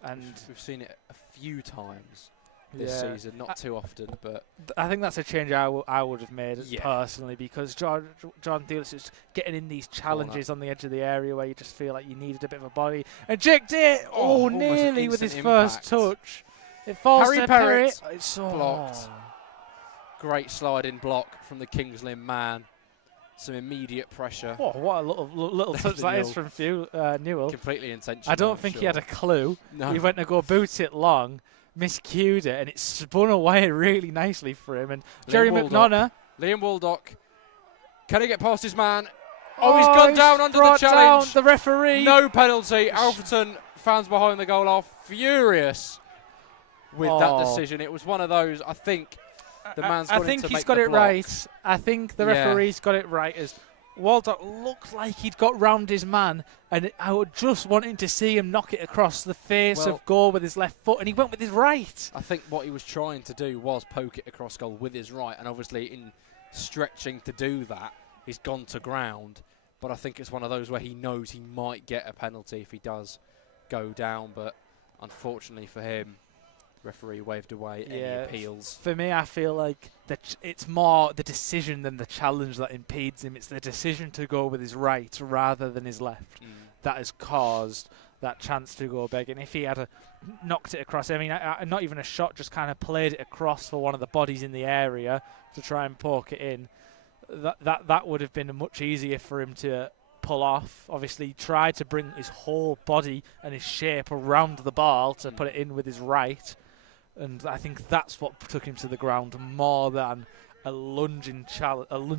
And we've seen it a few times this season, not too often, but I think that's a change I would have made personally, because John Thewlis is getting in these challenges on the edge of the area where you just feel like you needed a bit of a body. And Jake Day, nearly with his first touch. It falls Harry to Perritt. It's blocked. Great sliding block from the Kings Lynn man. Some immediate pressure. Oh, what a little touch that is from Newell. Completely intentional. I don't think he had a clue. No. He went to go boot it long, miscued it, and it spun away really nicely for him. And Jerry McDonough. Liam Waldock. Can he get past his man? Oh, he's gone down under the challenge. Down the referee. No penalty. Alfreton fans behind the goal are furious with that decision. It was one of those, I think, the man's I think he's got it right. I think the referee's got it right. As Waldock looked like he'd got round his man, and I was just wanting to see him knock it across the face of goal with his left foot, and he went with his right. I think what he was trying to do was poke it across goal with his right, and obviously in stretching to do that, he's gone to ground. But I think it's one of those where he knows he might get a penalty if he does go down, but unfortunately for him, referee waved away any appeals. For me, I feel like it's more the decision than the challenge that impedes him. It's the decision to go with his right rather than his left that has caused that chance to go begging. If he had knocked it across, I mean, not even a shot, just kind of played it across for one of the bodies in the area to try and poke it in, that would have been much easier for him to pull off. Obviously, he tried to bring his whole body and his shape around the ball to put it in with his right. And I think that's what took him to the ground more than a lunging challenge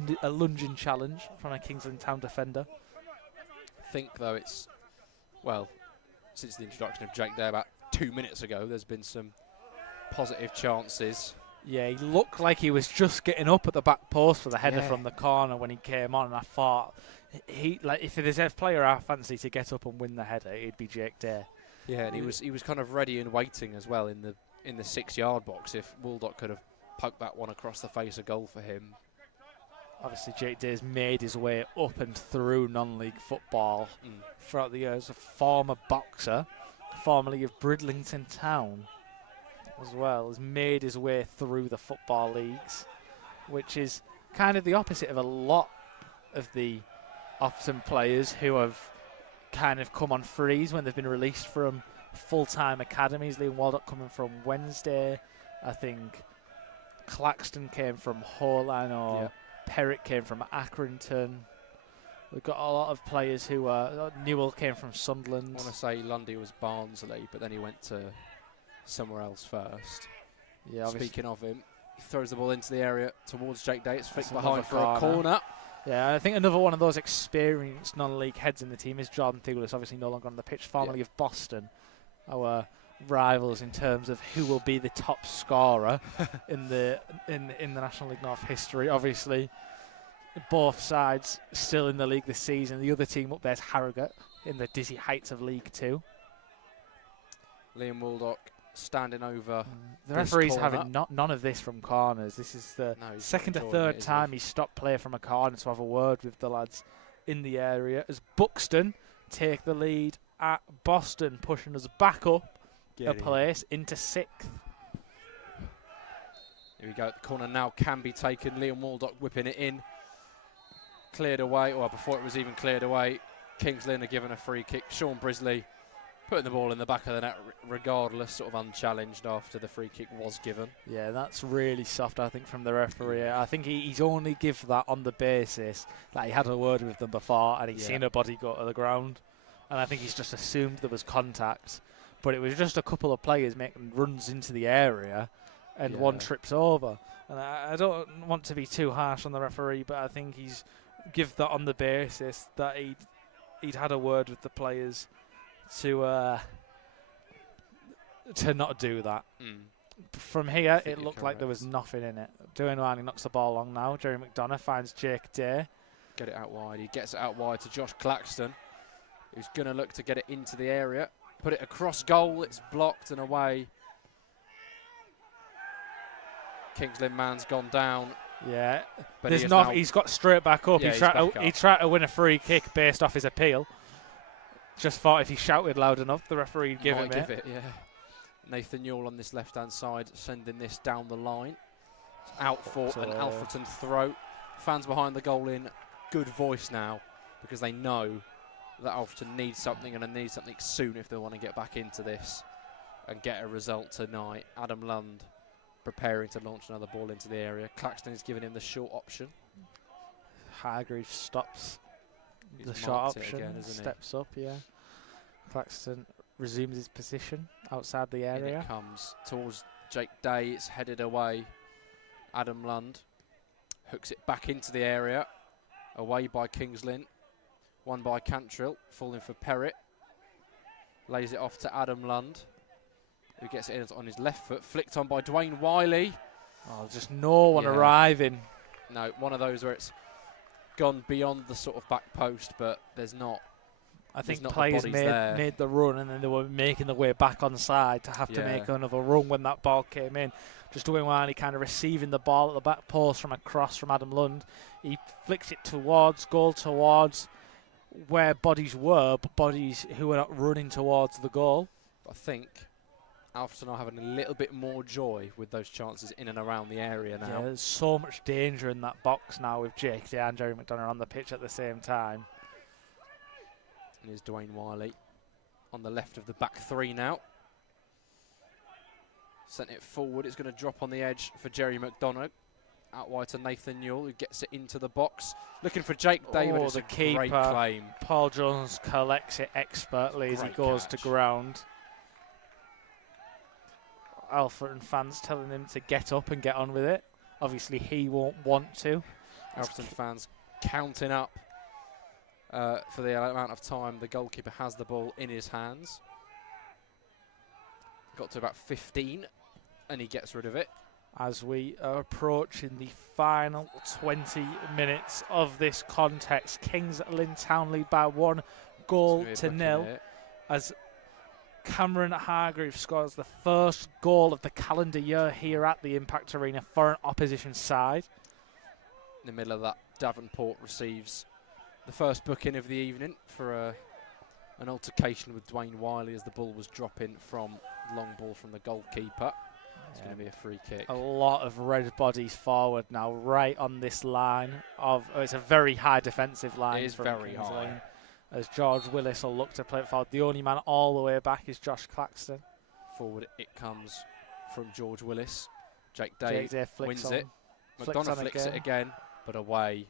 from a Kings Lynn Town defender. I think, though, it's, well, since the introduction of Jake there about 2 minutes ago, there's been some positive chances. Yeah, he looked like he was just getting up at the back post for the header from the corner when he came on, and I thought, if there's a player I fancy to get up and win the header, it'd be Jake Day. Yeah, and he was kind of ready and waiting as well in the 6-yard box if Waldock could have poked that one across the face of goal for him. Obviously, Jake Day's made his way up and through non-league football throughout the years. A former boxer, formerly of Bridlington Town as well, has made his way through the football leagues, which is kind of the opposite of a lot of the Afton players who have kind of come on freeze when they've been released from full-time academies. Liam Waldock coming from Wednesday. I think Claxton came from Holland, or Perritt came from Accrington. We've got a lot of players who Newell came from Sunderland. I want to say Lundy was Barnsley, but then he went to somewhere else first. Yeah. Speaking of him, he throws the ball into the area towards Jake Day. It's flicked behind for a corner. Yeah, I think another one of those experienced non-league heads in the team is Jordan Thewlis, obviously no longer on the pitch, formerly of Boston. Our rivals in terms of who will be the top scorer in the National League North history. Obviously, both sides still in the league this season. The other team up there is Harrogate in the dizzy heights of League Two. Liam Waldock standing over. The this referee's corner. having none of this from corners. This is the No, he's second or not enjoying third it, is time he? he's stopped play from a corner to have a word with the lads in the area. As Buxton take the lead at Boston, pushing us back up a place into 6th. Here we go. The corner now can be taken. Liam Waldock whipping it in. Cleared away, or before it was even cleared away, Kings Lynn are given a free kick. Sean Brisley putting the ball in the back of the net regardless, sort of unchallenged after the free kick was given. Yeah, that's really soft, I think, from the referee. I think he's only give that on the basis that he had a word with them before and he's seen a body go to the ground. And I think he's just assumed there was contact. But it was just a couple of players making runs into the area and one trips over. And I don't want to be too harsh on the referee, but I think he's give that on the basis that he'd had a word with the players to not do that. From here, it looked like there was nothing in it. Dwayne Riley knocks the ball along now. Jerry McDonough finds Jake Day. Get it out wide. He gets it out wide to Josh Claxton, who's going to look to get it into the area. Put it across goal. It's blocked and away. Kings Lynn man's gone down. Yeah, but he's got straight back up. Yeah, he tried to win a free kick based off his appeal. Just thought if he shouted loud enough, the referee would give him it. Yeah. Nathan Newell on this left-hand side, sending this down the line. It's out for an Alfreton throw. Fans behind the goal in good voice now because they know that Alfreton needs something and they need something soon if they want to get back into this and get a result tonight. Adam Lund preparing to launch another ball into the area. Claxton is giving him the short option. Hargreaves stops He's the short option, again, steps up, Claxton resumes his position outside the area. In it comes towards Jake Day, it's headed away. Adam Lund hooks it back into the area, away by Kings Lynn, won by Cantrill, falling for Perrott. Lays it off to Adam Lund, who gets it in on his left foot, flicked on by Dwayne Wiley. Oh, just no one arriving. No, one of those where it's gone beyond the sort of back post, but there's not. I think players made the run and then they were making the way back on side to have to make another run when that ball came in. Just Dwayne Wiley kind of receiving the ball at the back post from a cross from Adam Lund. He flicks it towards where bodies were, but bodies who were not running towards the goal. I think Alfreton are having a little bit more joy with those chances in and around the area now. Yeah, there's so much danger in that box now with Jake Day and Jerry McDonough on the pitch at the same time. And here's Dwayne Wiley on the left of the back three now. Sent it forward. It's going to drop on the edge for Jerry McDonough. Out wide to Nathan Newell, who gets it into the box. Looking for Jake Day, but it's the a keeper, great claim. Paul Jones collects it expertly as he goes to ground. Alfreton fans telling him to get up and get on with it. Obviously, he won't want to. Alfreton fans counting up for the amount of time the goalkeeper has the ball in his hands. Got to about 15, and he gets rid of it. As we are approaching the final 20 minutes of this contest, Kings Lynn Town lead by 1 goal to nil. As Cameron Hargreaves scores the first goal of the calendar year here at the Impact Arena for an opposition side. In the middle of that, Davenport receives the first booking of the evening for an altercation with Dwayne Wiley as the ball was dropping from long ball from the goalkeeper. It's going to be a free kick. A lot of red bodies forward now, right on this line of. It's a very high defensive line. It is very high. As George Willis will look to play it forward. The only man all the way back is Josh Claxton. Forward it comes from George Willis. Jake Day wins it. McDonough flicks it again, but away.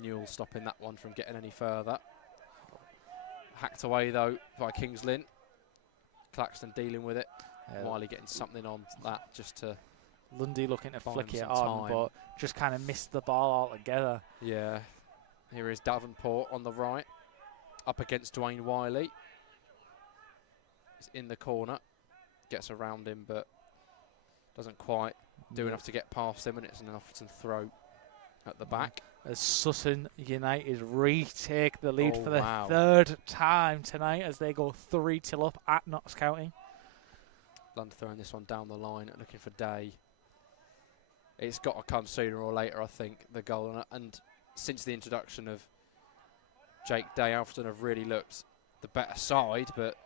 Newell stopping that one from getting any further. Hacked away though by Kings Lynn. Claxton dealing with it. Wiley getting something on that just to. Lundy looking to flick it on, but just kind of missed the ball altogether. Yeah. Here is Davenport on the right, up against Dwayne Wiley. He's in the corner, gets around him, but doesn't quite do enough to get past him, and it's an Alfreton throw at the back. As Sutton United retake the lead for the third time tonight as they go 3-0 up at Notts County. Lund throwing this one down the line, looking for Day. It's got to come sooner or later, I think, the goal. And since the introduction of Jake Day, Alfreton have really looked the better side, but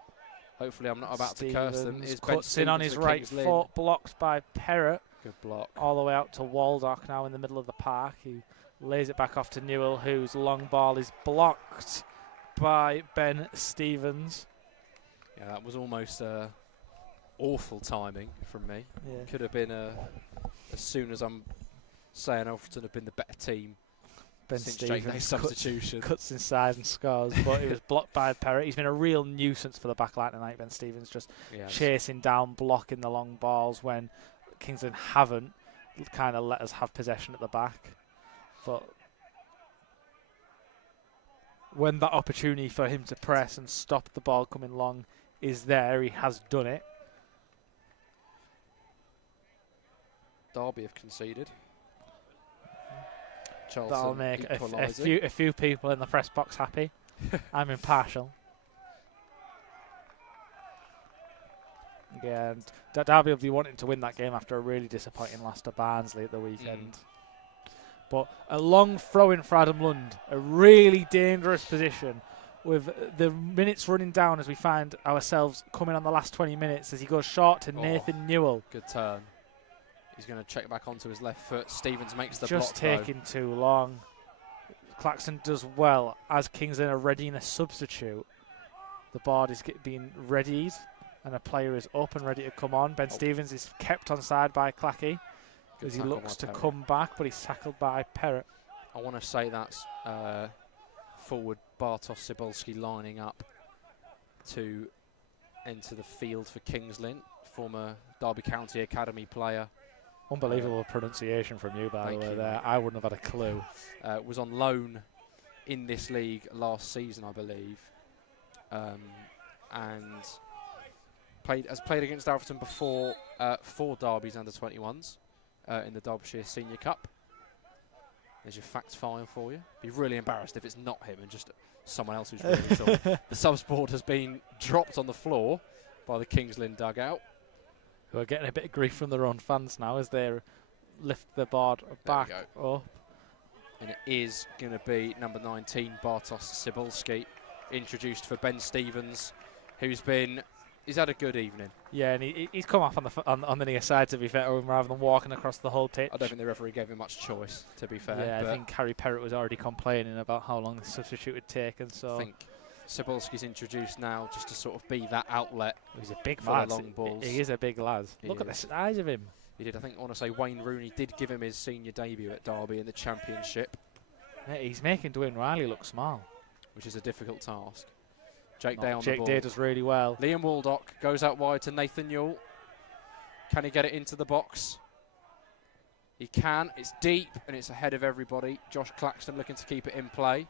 hopefully I'm not about to curse them. Stevens cuts in on his right foot, blocked by Perrott. Good block. All the way out to Waldock now in the middle of the park. He lays it back off to Newell, whose long ball is blocked by Ben Stevens. Yeah, that was almost awful timing from me. Yeah. Could have been as soon as I'm saying Alfreton have been the better team Ben since Jake Day's Stevens substitution. cuts inside and scores, but it was blocked by Perrott. He's been a real nuisance for the back line tonight, Ben Stevens, just chasing down, blocking the long balls when Kingsland haven't kind of let us have possession at the back. But when that opportunity for him to press and stop the ball coming long is there, he has done it. Derby have conceded. That'll Charlton make equalising. a few people in the press box happy. I'm impartial. Yeah, and Derby will be wanting to win that game after a really disappointing loss to Barnsley at the weekend. But a long throw in for Adam Lund, a really dangerous position with the minutes running down as we find ourselves coming on the last 20 minutes as he goes short to Nathan Newell. Good turn. He's going to check back onto his left foot. Stevens makes the block. Just taking too long. Claxton does well as Kingsland are readying a substitute. The board is being readied and a player is up and ready to come on. Ben Stevens is kept on side by Clacky as he looks to come back, but he's tackled by Perrott. I want to say that's forward Bartosz Cybulski lining up to enter the field for Kingsland, former Derby County Academy player. Unbelievable pronunciation from you, by the way, there. I wouldn't have had a clue. Was on loan in this league last season, I believe. And has played against Alfreton before 4 Derby's under-21s in the Derbyshire Senior Cup. There's your facts file for you. Be really embarrassed if it's not him and just someone else who's really tall. The subs board has been dropped on the floor by the Kingsland dugout. Who are getting a bit of grief from their own fans now as they lift the board back up. And it is going to be number 19, Bartosz Cybulski, introduced for Ben Stevens, he's had a good evening. Yeah, and he's come off on the near side, to be fair, rather than walking across the whole pitch. I don't think the referee gave him much choice, to be fair. Yeah, I think Harry Perrott was already complaining about how long the substitute had taken. So I think Cybulski's introduced now just to sort of be that outlet. He's a big for lad. The long balls. He is a big lad. Look at the size of him. He did. I think I want to say Wayne Rooney did give him his senior debut at Derby in the Championship. Yeah, he's making Dwayne Riley look small, which is a difficult task. Jake Day on the ball. Jake Day does really well. Liam Waldock goes out wide to Nathan Newell. Can he get it into the box? He can. It's deep and it's ahead of everybody. Josh Claxton looking to keep it in play.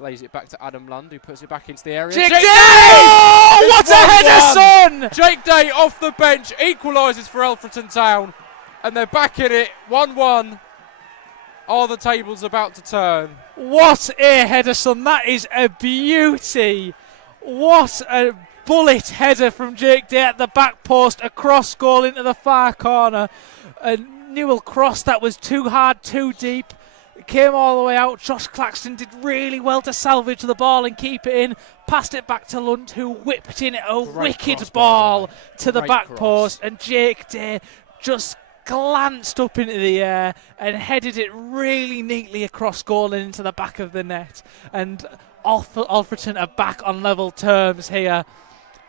Lays it back to Adam Lund, who puts it back into the area. Jake Day! Oh, what a header, son! Jake Day off the bench equalises for Alfreton Town, and they're back in it, 1-1. Are the tables about to turn? What a header, son! That is a beauty. What a bullet header from Jake Day at the back post, across goal into the far corner. A Newell cross that was too hard, too deep. Came all the way out. Josh Claxton did really well to salvage the ball and keep it in. Passed it back to Lund, who whipped in a wicked ball to the back post. And Jake Day just glanced up into the air and headed it really neatly across goal and into the back of the net. And Alfreton are back on level terms here.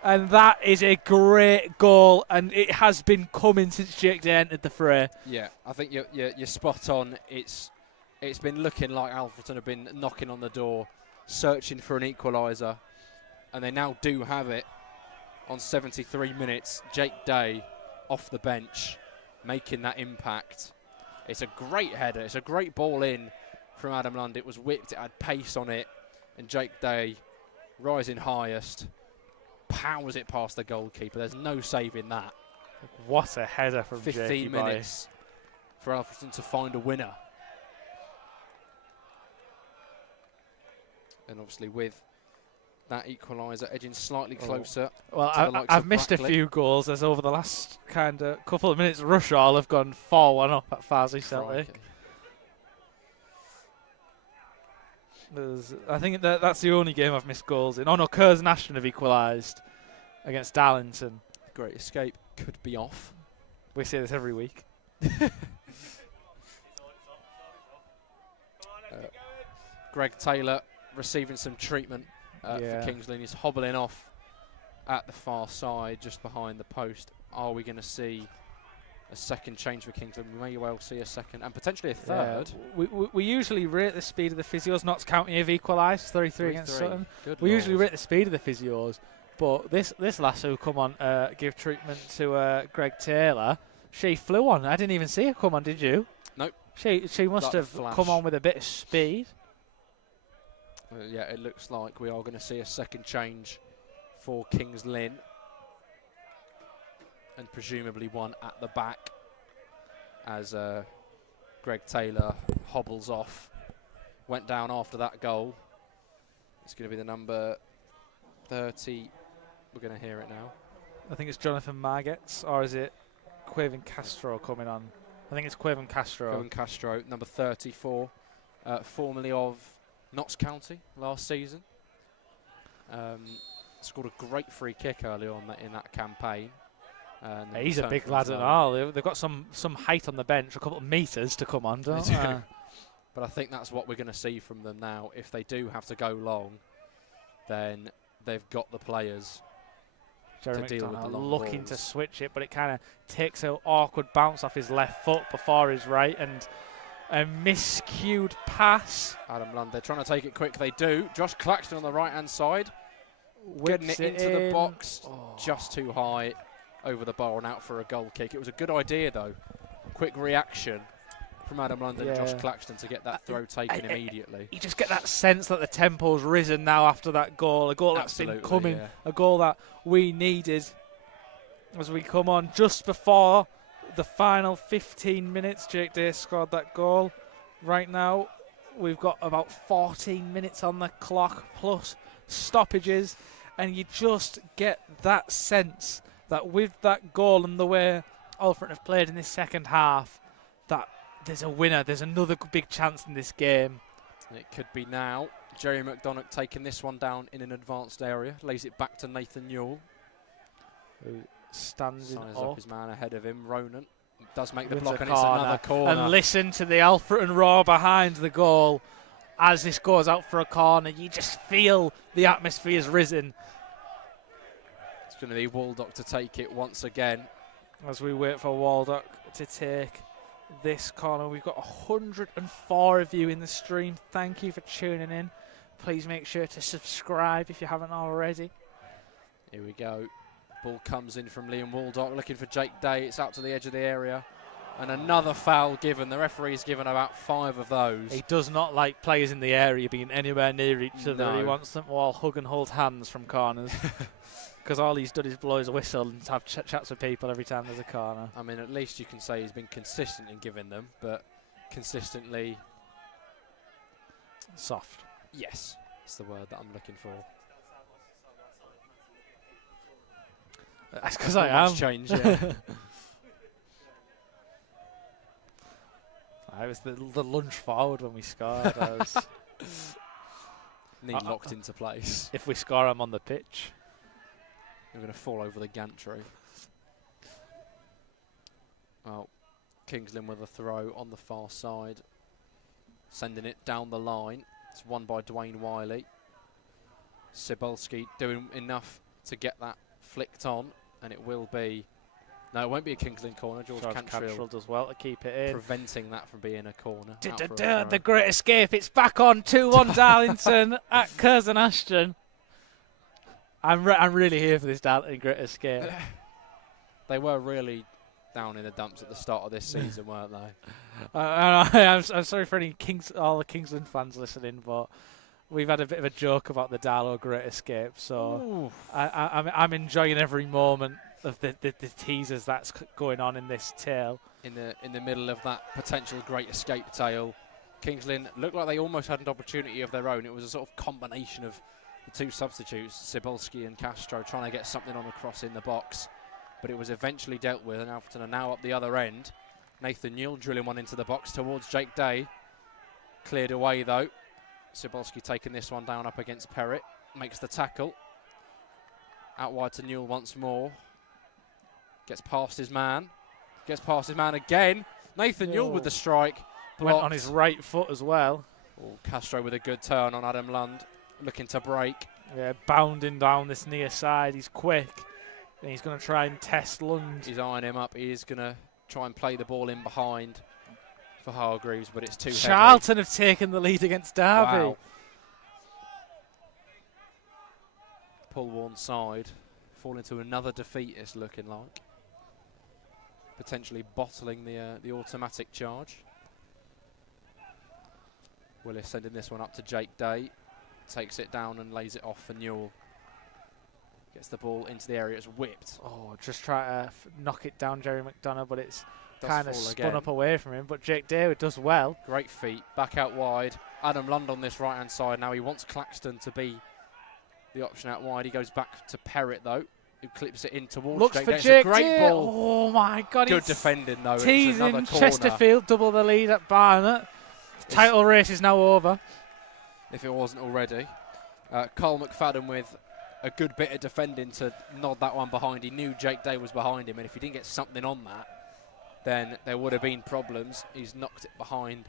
And that is a great goal, and it has been coming since Jake Day entered the fray. Yeah, I think you're spot on. It's been looking like Alfreton have been knocking on the door, searching for an equaliser, and they now do have it on 73 minutes. Jake Day off the bench, making that impact. It's a great header. It's a great ball in from Adam Lund. It was whipped. It had pace on it, and Jake Day, rising highest, powers it past the goalkeeper. There's no saving that. What a header from Jakey 15 minutes for Alfreton to find a winner. And obviously with that equaliser, edging slightly closer. Well, to the likes I've of missed a Brackley. few goals as over the last kind of couple of minutes. Rush all have gone 4-1 up at Farsley Celtic. Crikey. I think that's the only game I've missed goals in. Oh no, Curzon Ashton have equalised against Darlington. Great Escape could be off. We say this every week. Greg Taylor receiving some treatment Yeah. for Kings Lynn. He's hobbling off at the far side, just behind the post. Are we going to see a second change for Kings Lynn? We may well see a second and potentially a third. We usually rate the speed of the physios. Notts County have equalised 3-3 against Sutton. Good We Lord. usually rate the speed of the physios, but this lasso come on give treatment to Greg Taylor. She flew on. I didn't even see her come on. Did you? Nope. She must Like a have flash. come on with a bit of speed. Yeah, it looks like we are going to see a second change for Kings Lynn. And presumably one at the back as Greg Taylor hobbles off. Went down after that goal. It's going to be the number 30. We're going to hear it now. I think it's Jonathan Margetts, or is it Quaven Castro coming on? I think it's Quaven Castro. Owen Castro, number 34, formerly of Notts County last season. Scored a great free kick early on in that campaign. Yeah, he's a big lad and all. They've got some height on the bench, a couple of metres to come on, don't They they? do. But I think that's what we're going to see from them now. If they do have to go long, then they've got the players Jerry to deal with the McDonough long looking to balls. switch it, but it kind of takes an awkward bounce off his left foot before his right, and a miscued pass. Adam Lund, they're trying to take it quick. They do. Josh Claxton on the right-hand side, getting Whips it into the in. box, Oh. just too high over the bar and out for a goal kick. It was a good idea, though. Quick reaction from Adam Lund and Josh Yeah. Claxton to get that throw taken immediately. You just get that sense that the tempo's risen now after that goal. A goal that's been Absolutely, coming, yeah. a goal that we needed as we come on just before the final 15 minutes. Jake Day scored that goal. Right now, we've got about 14 minutes on the clock plus stoppages, and you just get that sense that with that goal and the way Alfreton have played in this second half, that there's a winner. There's another big chance in this game. It could be now. Jerry McDonough taking this one down in an advanced area. Lays it back to Nathan Newell. Who stands Sizes up up his man ahead of him. Ronan does make the wins block, a and it's another corner. And listen to the Alfreton roar behind the goal as this goes out for a corner. You just feel the atmosphere's risen It's going to be Waldock to take it once again. as we wait for Waldock to take this corner. We've got 104 of you in the stream. Thank you for tuning in. Please make sure to subscribe if you haven't already. Here we go. Ball comes in from Liam Waldock, looking for Jake Day. It's out to the edge of the area. And another foul given. The referee's given about 5 of those. He does not like players in the area being anywhere near each other. No. He wants them to all hug and hold hands from corners. Because all he's done is blow his whistle and have chats with people every time there's a corner. I mean, at least you can say he's been consistent in giving them, but consistently, Soft. yes, it's the word that I'm looking for. That's because I Not am. much change, yeah. I was the lunge forward when we scored. I was, Knee locked into place. if we score, I'm on the pitch. We're going to fall over the gantry. Well, Kings Lynn with a throw on the far side. Sending it down the line. It's won by Dwayne Wiley. Cybulski doing enough to get that flicked on. And it will be... No, it won't be a Kings Lynn corner. George Cantrell does well to keep it in. preventing that from being a corner. Out for a throw. The Great Escape. It's back on 2-1 Darlington at Curzon Ashton. I'm really here for this Darlington Great Escape. They were really down in the dumps at the start of this season, weren't they? I'm sorry for any all the Kingsland fans listening, but we've had a bit of a joke about the Darlow Great Escape, so I'm enjoying every moment of the teasers that's going on in this tale. In the middle of that potential Great Escape tale, Kings Lynn looked like they almost had an opportunity of their own. It was a sort of combination of the two substitutes, Cybulski and Castro, trying to get something on across in the box, but it was eventually dealt with, and Alfreton are now up the other end. Nathan Newell drilling one into the box towards Jake Day. Cleared away though. Cybulski taking this one down up against Perrott. Makes the tackle. Out wide to Newell once more. Gets past his man. Gets past his man again. Nathan Newell with the strike. Went on his right foot as well. Oh, Castro with a good turn on Adam Lund. Looking to break. Yeah, bounding down this near side. He's quick. And he's going to try and test Lund. He's eyeing him up. He is going to try and play the ball in behind for Hargreaves, but it's too heavy. Charlton have taken the lead against Derby. Wow. Pull-worn side. Fall into another defeat, it's looking like. Potentially bottling the automatic charge. Willis sending this one up to Jake Day. Takes it down and lays it off for Newell. Gets the ball into the area, it's whipped. Oh, just try to knock it down Jerry McDonough, but it's Does kind of fall spun again. up away from him. But Jake Day does well. Great feet, back out wide. Adam Lund on this right-hand side now. He wants Claxton to be the option out wide. He goes back to Perrott though, who clips it in towards Looks Jake for Day. It's Jake a great Day. ball. Oh my God! Good it's defending though. It's teasing another corner. Chesterfield double the lead at Barnet. Title race is now over. If it wasn't already. Carl McFadden with a good bit of defending to nod that one behind. He knew Jake Day was behind him, and if he didn't get something on that, then there would have been problems. He's knocked it behind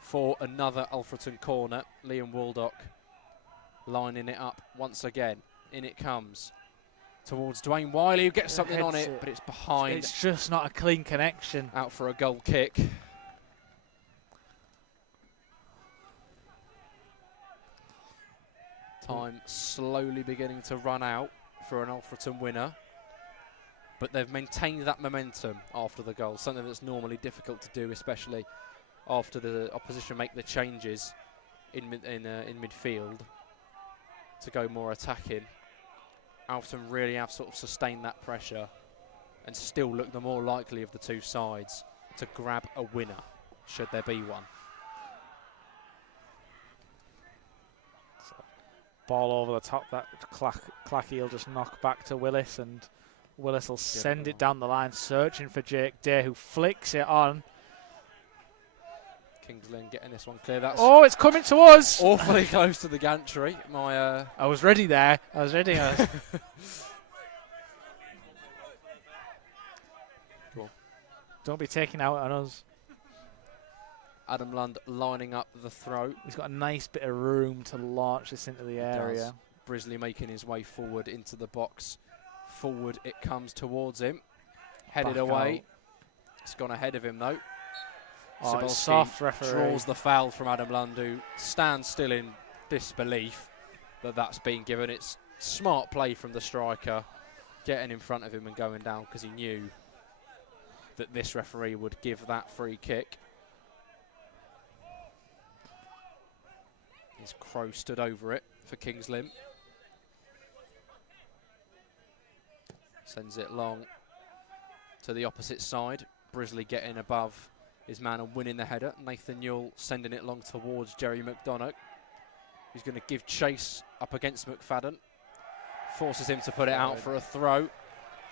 for another Alfreton corner. Liam Waldock lining it up once again. In it comes towards Dwayne Wiley, who gets something on it, but it's behind. It's just not a clean connection. Out for a goal kick. Time slowly beginning to run out for an Alfreton winner, but they've maintained that momentum after the goal, something that's normally difficult to do, especially after the opposition make the changes in midfield to go more attacking. Alfreton really have sort of sustained that pressure and still look the more likely of the two sides to grab a winner, should there be one. Ball over the top, that Clacky will just knock back to Willis, and Willis will send it down the line, searching for Jake Day, who flicks it on. Kings Lynn getting this one clear. That's it's coming to us. awfully close to the gantry. I was ready there. I was ready. Don't be taking out on us. Adam Lund lining up the throw. He's got a nice bit of room to launch this into the area. Brisley making his way forward into the box. Forward it comes towards him. Headed Back away. out. It's gone ahead of him though. Oh, Cybulski it's soft, referee. draws the foul from Adam Lund, who stands still in disbelief that that's been given. It's smart play from the striker, getting in front of him and going down, because he knew that this referee would give that free kick. His Crow stood over it for Kings Lynn. Sends it long to the opposite side. Brisley getting above his man and winning the header. Nathan Newell sending it long towards Jerry McDonough. He's going to give chase up against McFadden. Forces him to put it out for a throw.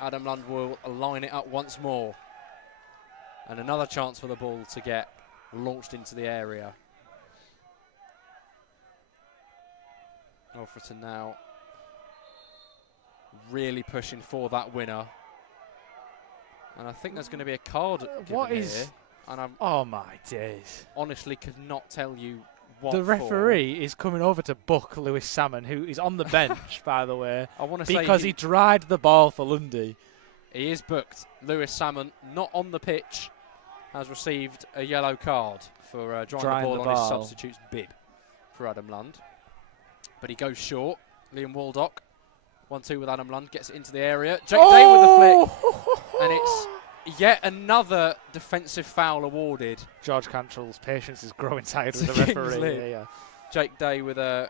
Adam Lund will line it up once more. And another chance for the ball to get launched into the area. Alfreton now really pushing for that winner. And I think there's going to be a card given here. And Oh my days. honestly could not tell you what The for. referee is coming over to book Lewis Salmon, who is on the bench, by the way, I want to say because he dried the ball for Lundy. he is booked. Lewis Salmon, not on the pitch, has received a yellow card for drying the ball on his substitute's bib for Adam Lund. But he goes short. Liam Waldock, 1-2 with Adam Lund, gets it into the area. Jake Day with the flick. And it's yet another defensive foul awarded. George Cantrell's patience is growing tired with the Kings referee. Lynn. Yeah. Jake Day with a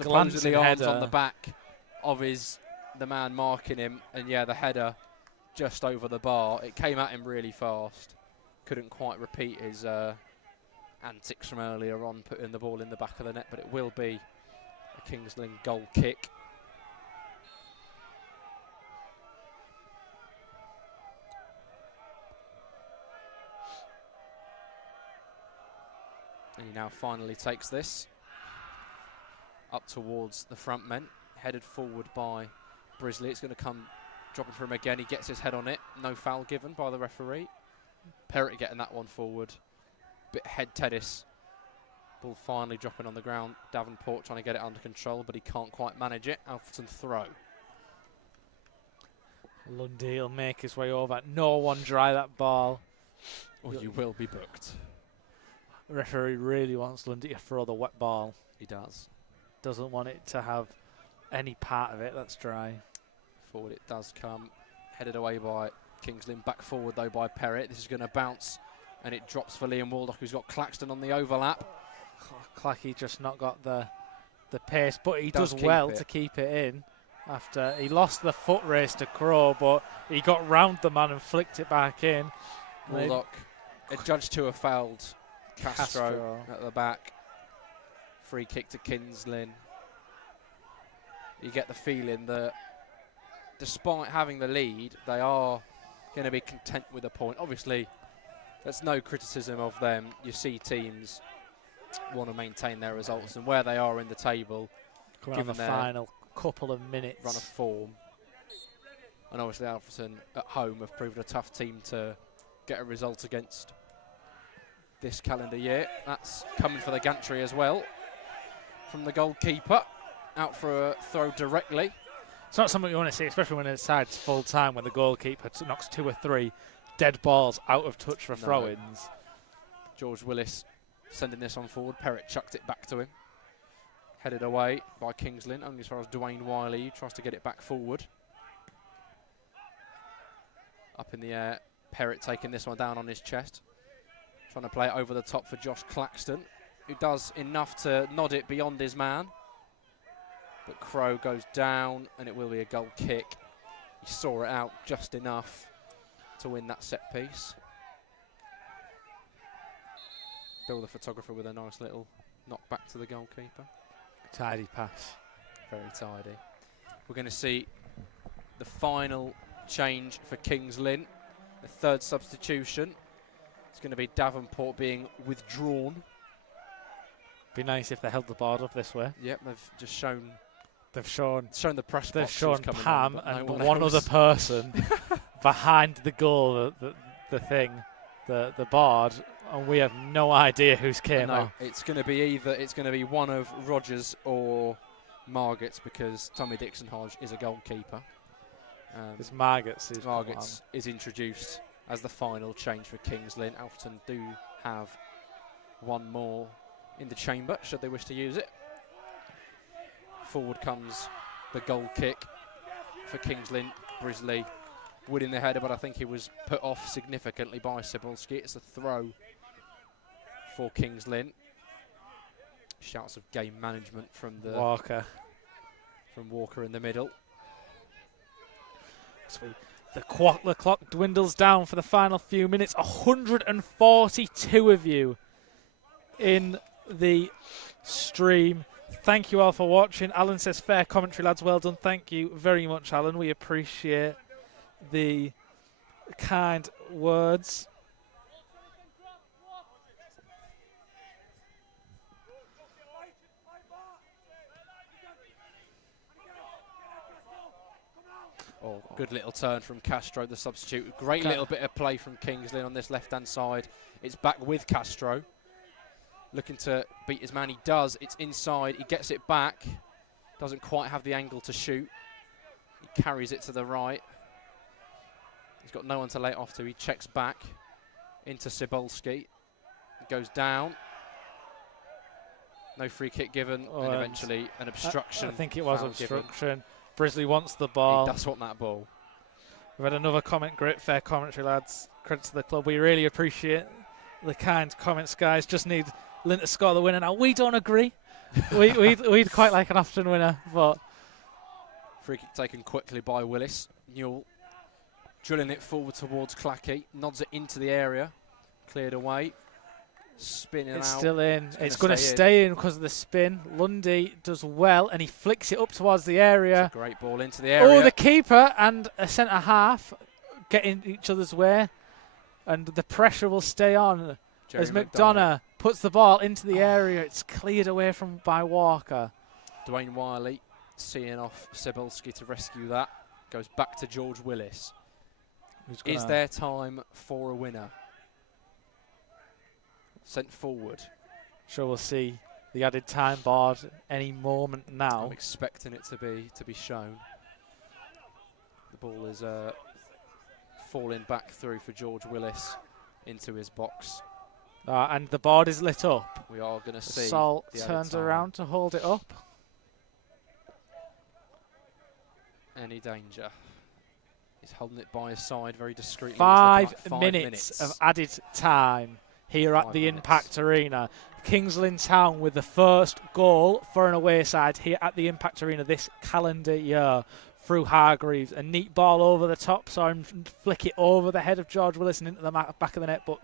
Glancing supposedly arms header. on the back of the man marking him. And yeah, the header just over the bar. It came at him really fast. Couldn't quite repeat his antics from earlier on, putting the ball in the back of the net, but it will be a Kings Lynn goal kick. And he now finally takes this up towards the front men, headed forward by Brisley. It's going to come dropping for him again. He gets his head on it. No foul given by the referee. Perrott getting that one forward. Bit head tennis. Ball finally dropping on the ground. Davenport trying to get it under control, but he can't quite manage it. Alfreton throw. Lundy will make his way over. No one dry that ball. Or you will be booked. The referee really wants Lundy to throw the wet ball. He does. Doesn't want it to have any part of it that's dry. Forward it does come. Headed away by Kings Lynn. Back forward though by Perrott. This is going to bounce and it drops for Liam Waldock, who's got Claxton on the overlap. Clacky just not got the pace, but he does keep well it. to keep it in. After he lost the foot race to Crow, but he got round the man and flicked it back in. Waldock adjudged to have fouled Castro at the back. Free kick to Kings Lynn. You get the feeling that despite having the lead, they are going to be content with a point. Obviously, that's no criticism of them. You see teams want to maintain their results and where they are in the table, given the final couple of minutes. Run of form. And obviously Alfreton at home have proved a tough team to get a result against this calendar year. That's coming for the gantry as well. From the goalkeeper, out for a throw directly. It's not something you want to see, especially when it's sides full time, when the goalkeeper knocks 2 or 3 dead balls out of touch for throw-ins. George Willis sending this on forward. Perrott chucked it back to him. Headed away by Kings Lynn, only as far as Dwayne Wiley tries to get it back forward. Up in the air, Perrott taking this one down on his chest. Trying to play it over the top for Josh Claxton, who does enough to nod it beyond his man. But Crow goes down and it will be a goal kick. He saw it out just enough to win that set piece. Bill the photographer with a nice little knock back to the goalkeeper. Tidy pass. Very tidy. We're going to see the final change for Kings Lynn. The third substitution. It's going to be Davenport being withdrawn. Be nice if they held the board up this way. Yep, they've just shown. They've shown the press They've box shown coming Pam on, and no one else. other person behind the goal, the board, and we have no idea who's came No, off. it's going to be one of Rogers or Margetts, because Tommy Dixon Hodge is a goalkeeper. It's Margetts is introduced as the final change for Kings Lynn. Alfreton do have one more in the chamber should they wish to use it. Forward comes the goal kick for Kings Lynn. Brisley winning the header, but I think he was put off significantly by Cebulski. It's a throw for Kings Lynn. Shouts of game management from the Walker in the middle. So the clock dwindles down for the final few minutes. 142 of you in the stream. Thank you all for watching. Alan says, fair commentary, lads. Well done. Thank you very much, Alan. We appreciate the kind words. Oh, good little turn from Castro, the substitute. Great little bit of play from Kings Lynn on this left-hand side. It's back with Castro. Looking to beat his man. He does. It's inside. He gets it back. Doesn't quite have the angle to shoot. He carries it to the right. He's got no one to lay it off to. He checks back into Cebulski. It goes down. No free kick given. And eventually an obstruction. I think it was obstruction. Brisley wants the ball. He does want that ball. We've had another comment. Great fair commentary, lads. Credit to the club. We really appreciate the kind comments, guys. Just need Lynn to score the winner. Now, we don't agree. We'd quite like an Alfreton winner, but... Free kick taken quickly by Willis. Newell drilling it forward towards Clacky. Nods it into the area. Cleared away. spinning It's out. still in. It's It's gonna going to stay stay in because of the spin. Lundy does well, and he flicks it up towards the area. It's a great ball into the area. Oh, the keeper and a centre half get in each other's way, and the pressure will stay on as McDonough puts the ball into the area. It's cleared away by Walker. Dwayne Wiley seeing off Cebulski to rescue that. Goes back to George Willis. Is there time for a winner? Sent forward. Sure, we'll see the added time board any moment now. I'm expecting it to be shown. The ball is falling back through for George Willis into his box. And the board is lit up. We are going to see. Salt turns around to hold it up. Any danger? He's holding it by his side very discreetly. 5 minutes of added time here at the Impact Arena. Kings Lynn Town with the first goal for an away side here at the Impact Arena this calendar year through Hargreaves. A neat ball over the top, saw him flick it over the head of George Willis and into the back of the net. But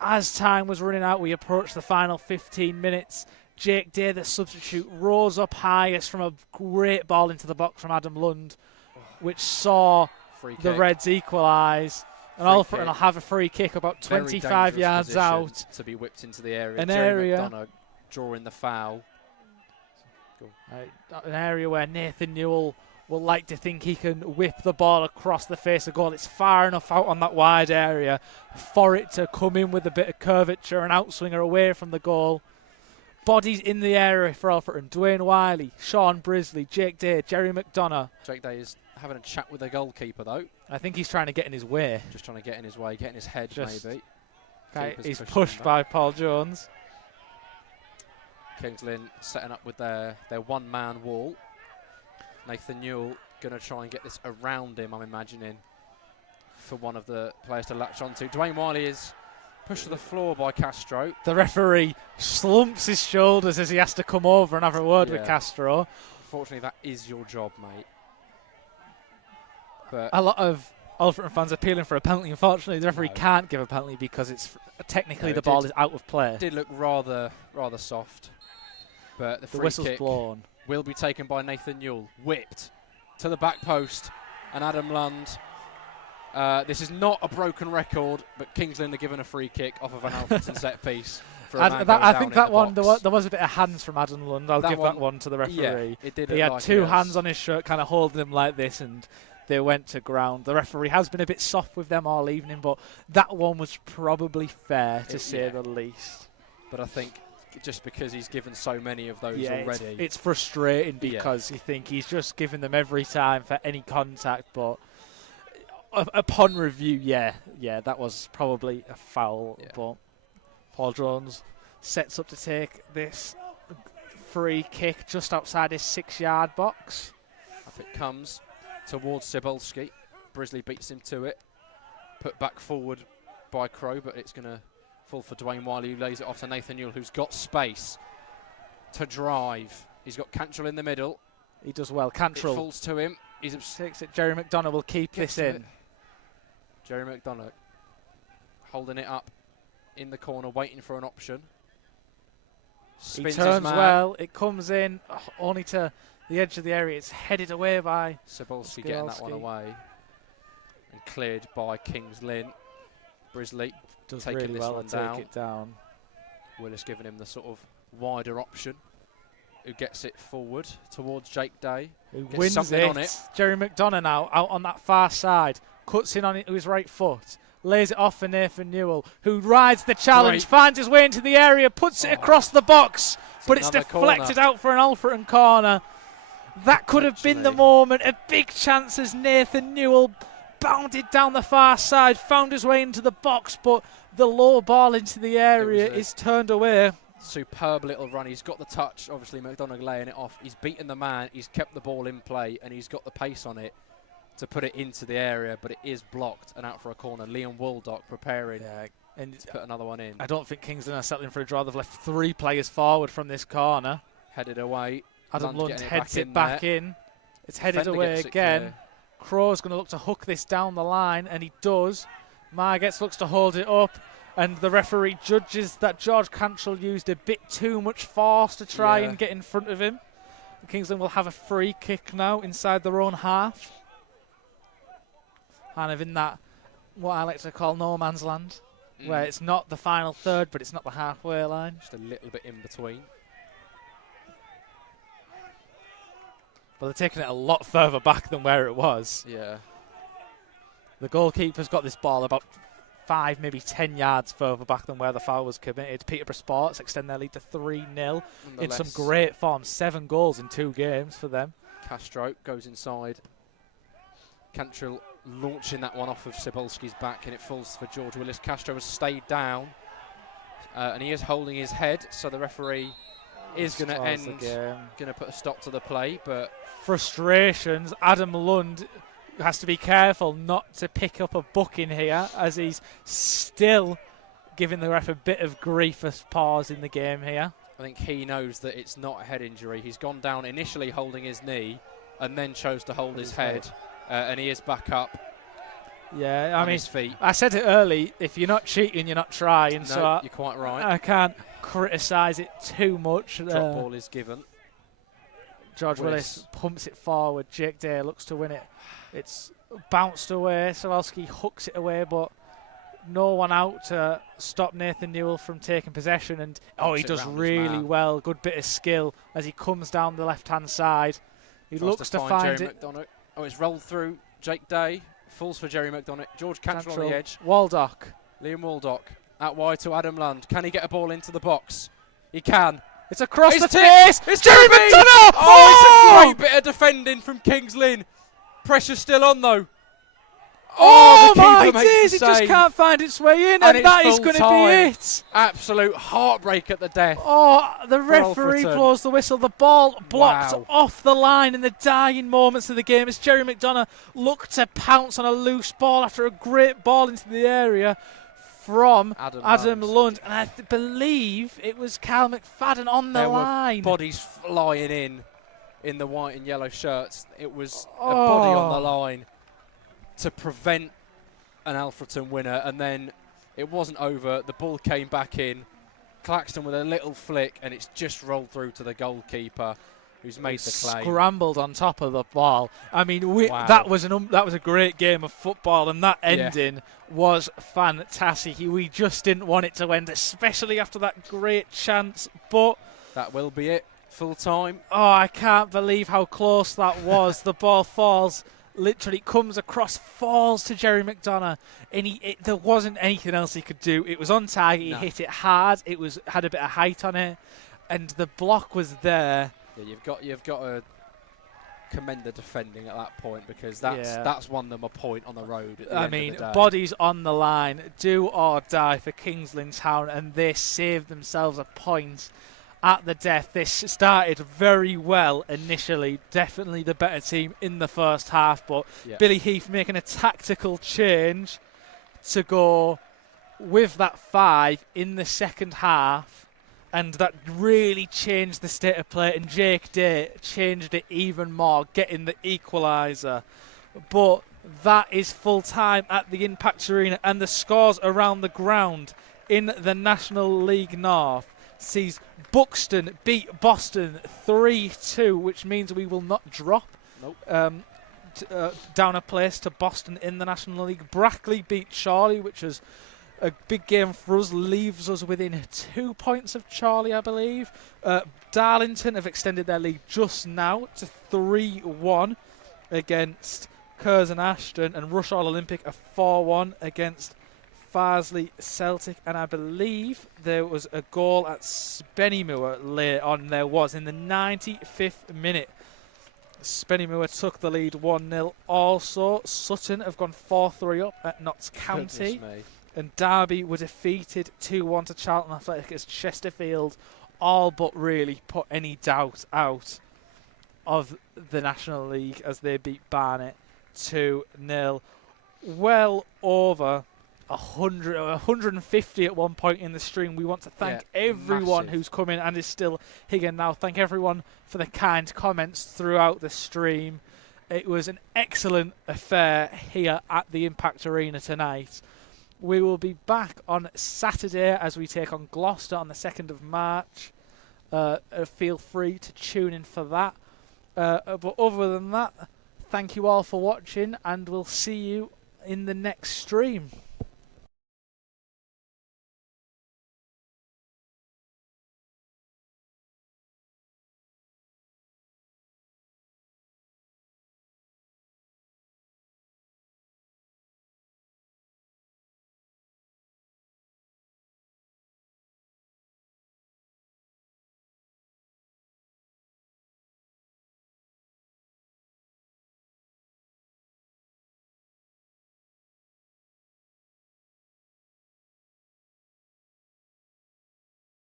as time was running out, we approached the final 15 minutes. Jake Day, the substitute, rose up highest from a great ball into the box from Adam Lund, which saw the Reds equalise. And Alfreton will have a free kick about 25 yards out. To be whipped into the area. An Jerry McDonough drawing the foul. An area where Nathan Newell will like to think he can whip the ball across the face of goal. It's far enough out on that wide area for it to come in with a bit of curvature and outswinger away from the goal. Bodies in the area for Alfreton. Dwayne Wiley, Sean Brisley, Jake Day, Jerry McDonough. Jake Day is having a chat with the goalkeeper, though. I think he's trying to get in his way. Just trying to get in his way, get in his head, maybe. Okay, he's pushed by Paul Jones. Kings Lynn setting up with their one-man wall. Nathan Newell going to try and get this around him, I'm imagining, for one of the players to latch onto. Dwayne Wiley is pushed to the floor by Castro. The referee slumps his shoulders as he has to come over and have a word with Castro. Unfortunately, that is your job, mate. But a lot of Alfreton fans appealing for a penalty. Unfortunately, the referee can't give a penalty because it's technically the ball is out of play. It did look rather soft. But the free whistle's kick blown. Will be taken by Nathan Newell. Whipped to the back post. And Adam Lund. This is not a broken record, but Kings Lynn are given a free kick off of an Alfreton set piece. I think that one, there was a bit of hands from Adam Lund. I'll give that one to the referee. Yeah, it did. He had two hands on his shirt, kind of holding him like this, and they went to ground. The referee has been a bit soft with them all evening, but that one was probably fair, to say the least. But I think just because he's given so many of those already. It's frustrating because you think he's just giving them every time for any contact, but upon review, that was probably a foul. Yeah. But Paul Jones sets up to take this free kick just outside his 6-yard box. Up it comes towards Cebulski. Brisley beats him to it. Put back forward by Crow, but it's going to fall for Dwayne Wiley, who lays it off to Nathan Newell, who's got space to drive. He's got Cantrell in the middle. He does well. Cantrell. It falls to him. He's takes it. Jerry McDonough will keep this in. Jerry McDonough holding it up in the corner, waiting for an option. Spins he turns well. It comes in only to the edge of the area. It's headed away by Cebulski getting that one away and cleared by Kings Lynn. Brisley does taking really this well one to down. take it down. Willis giving him the sort of wider option. Who gets it forward towards Jake Day. Who wins it. On it. Jerry McDonough now out on that far side. Cuts in on it to his right foot. Lays it off for Nathan Newell, who rides the challenge, finds his way into the area, puts it across the box, but it's deflected out for an Alfreton corner. That could have been the moment. A big chance as Nathan Newell bounded down the far side, found his way into the box, but the low ball into the area is turned away. Superb little run. He's got the touch. Obviously, McDonough laying it off. He's beaten the man. He's kept the ball in play, and he's got the pace on it to put it into the area, but it is blocked and out for a corner. Liam Waldock preparing to put another one in. I don't think Kings Lynn are settling for a draw. They've left 3 players forward from this corner. Headed away. Adam Lund heads it back in. It's headed away again. Crow's going to look to hook this down the line, and he does. Margetts looks to hold it up. and the referee judges that George Cantrell used a bit too much force to try and get in front of him. Kingsland will have a free kick now inside their own half. Kind of in that, what I like to call no man's land, where it's not the final third, but it's not the halfway line. Just a little bit in between. But they're taking it a lot further back than where it was. Yeah. The goalkeeper's got this ball about 5, maybe 10 yards further back than where the foul was committed. Peterborough Sports extend their lead to 3-0 in some great form. 7 goals in 2 games for them. Castro goes inside. Cantrell launching that one off of Cebulski's back, and it falls for George Willis. Castro has stayed down, and he is holding his head, so the referee is going to put a stop to the play. But frustrations. Adam Lund has to be careful not to pick up a booking here, as he's still giving the ref a bit of grief for pause in the game here. I think he knows that it's not a head injury. He's gone down initially holding his knee and then chose to hold his head, and he is back up. Yeah, I mean, his feet. I said it early, if you're not cheating, you're not trying. No, so you're quite right. I can't criticise it too much. Drop ball is given. George Willis pumps it forward. Jake Day looks to win it. It's bounced away. Sawalski hooks it away, but no one out to stop Nathan Newell from taking possession. And he does really well. Good bit of skill as he comes down the left-hand side. He looks to find Jerry McDonough. Oh, it's rolled through. Jake Day falls for Jerry McDonough. George Cantrell on the edge. Waldock. Liam Waldock out wide to Adam Lund. Can he get a ball into the box? He can. It's across the face. It's Jerry McDonough! Oh, it's a great bit of defending from Kings Lynn. Pressure still on though. Oh my days, it just can't find its way in, and that is going to be it. Absolute heartbreak at the death. Oh, the referee blows the whistle. The ball blocked off the line in the dying moments of the game as Jerry McDonough looked to pounce on a loose ball after a great ball into the area from Adam Lund. And I believe it was Cal McFadden on the line. Bodies flying in the white and yellow shirts. It was a body on the line to prevent an Alfreton winner, and then it wasn't over. The ball came back in. Claxton with a little flick, and it's just rolled through to the goalkeeper, who's made the claim. Scrambled on top of the ball. I mean, that was a great game of football, and that ending was fantastic. We just didn't want it to end, especially after that great chance. But that will be it. Full time. Oh, I can't believe how close that was. The ball falls. Literally comes across, falls to Jerry McDonough, and there wasn't anything else he could do. It was on target. He hit it hard. It had a bit of height on it, and the block was there. Yeah, you've got to commend the defending at that point, because that's won them a point on the road. At the end of the day. Bodies on the line, do or die for Kings Lynn Town, and they saved themselves a point at the death. This started very well initially, definitely the better team in the first half, but Billy Heath making a tactical change to go with that 5 in the second half, and that really changed the state of play, and Jake Day changed it even more, getting the equaliser. But that is full time at the Impact Arena, and the scores around the ground in the National League North sees Buxton beat Boston 3-2, which means we will not drop down a place to Boston in the National League. Brackley beat Chorley, which was a big game for us, leaves us within 2 points of Chorley, I believe. Darlington have extended their lead just now to 3-1 against Curzon Ashton, and Rushall Olympic are 4-1 against Farsley Celtic, and I believe there was a goal at Spennymoor later on. There was in the 95th minute. Spennymoor took the lead 1-0. Also, Sutton have gone 4-3 up at Notts County, and Derby were defeated 2-1 to Charlton Athletic as Chesterfield all but really put any doubt out of the National League as they beat Barnet 2-0. Well over 150 at one point in the stream. We want to thank everyone who's come in and is still here now. Thank everyone for the kind comments throughout the stream. It was an excellent affair here at the Impact Arena tonight. We will be back on Saturday as we take on Gloucester on the 2nd of March. Feel free to tune in for that. But other than that, thank you all for watching, and we'll see you in the next stream.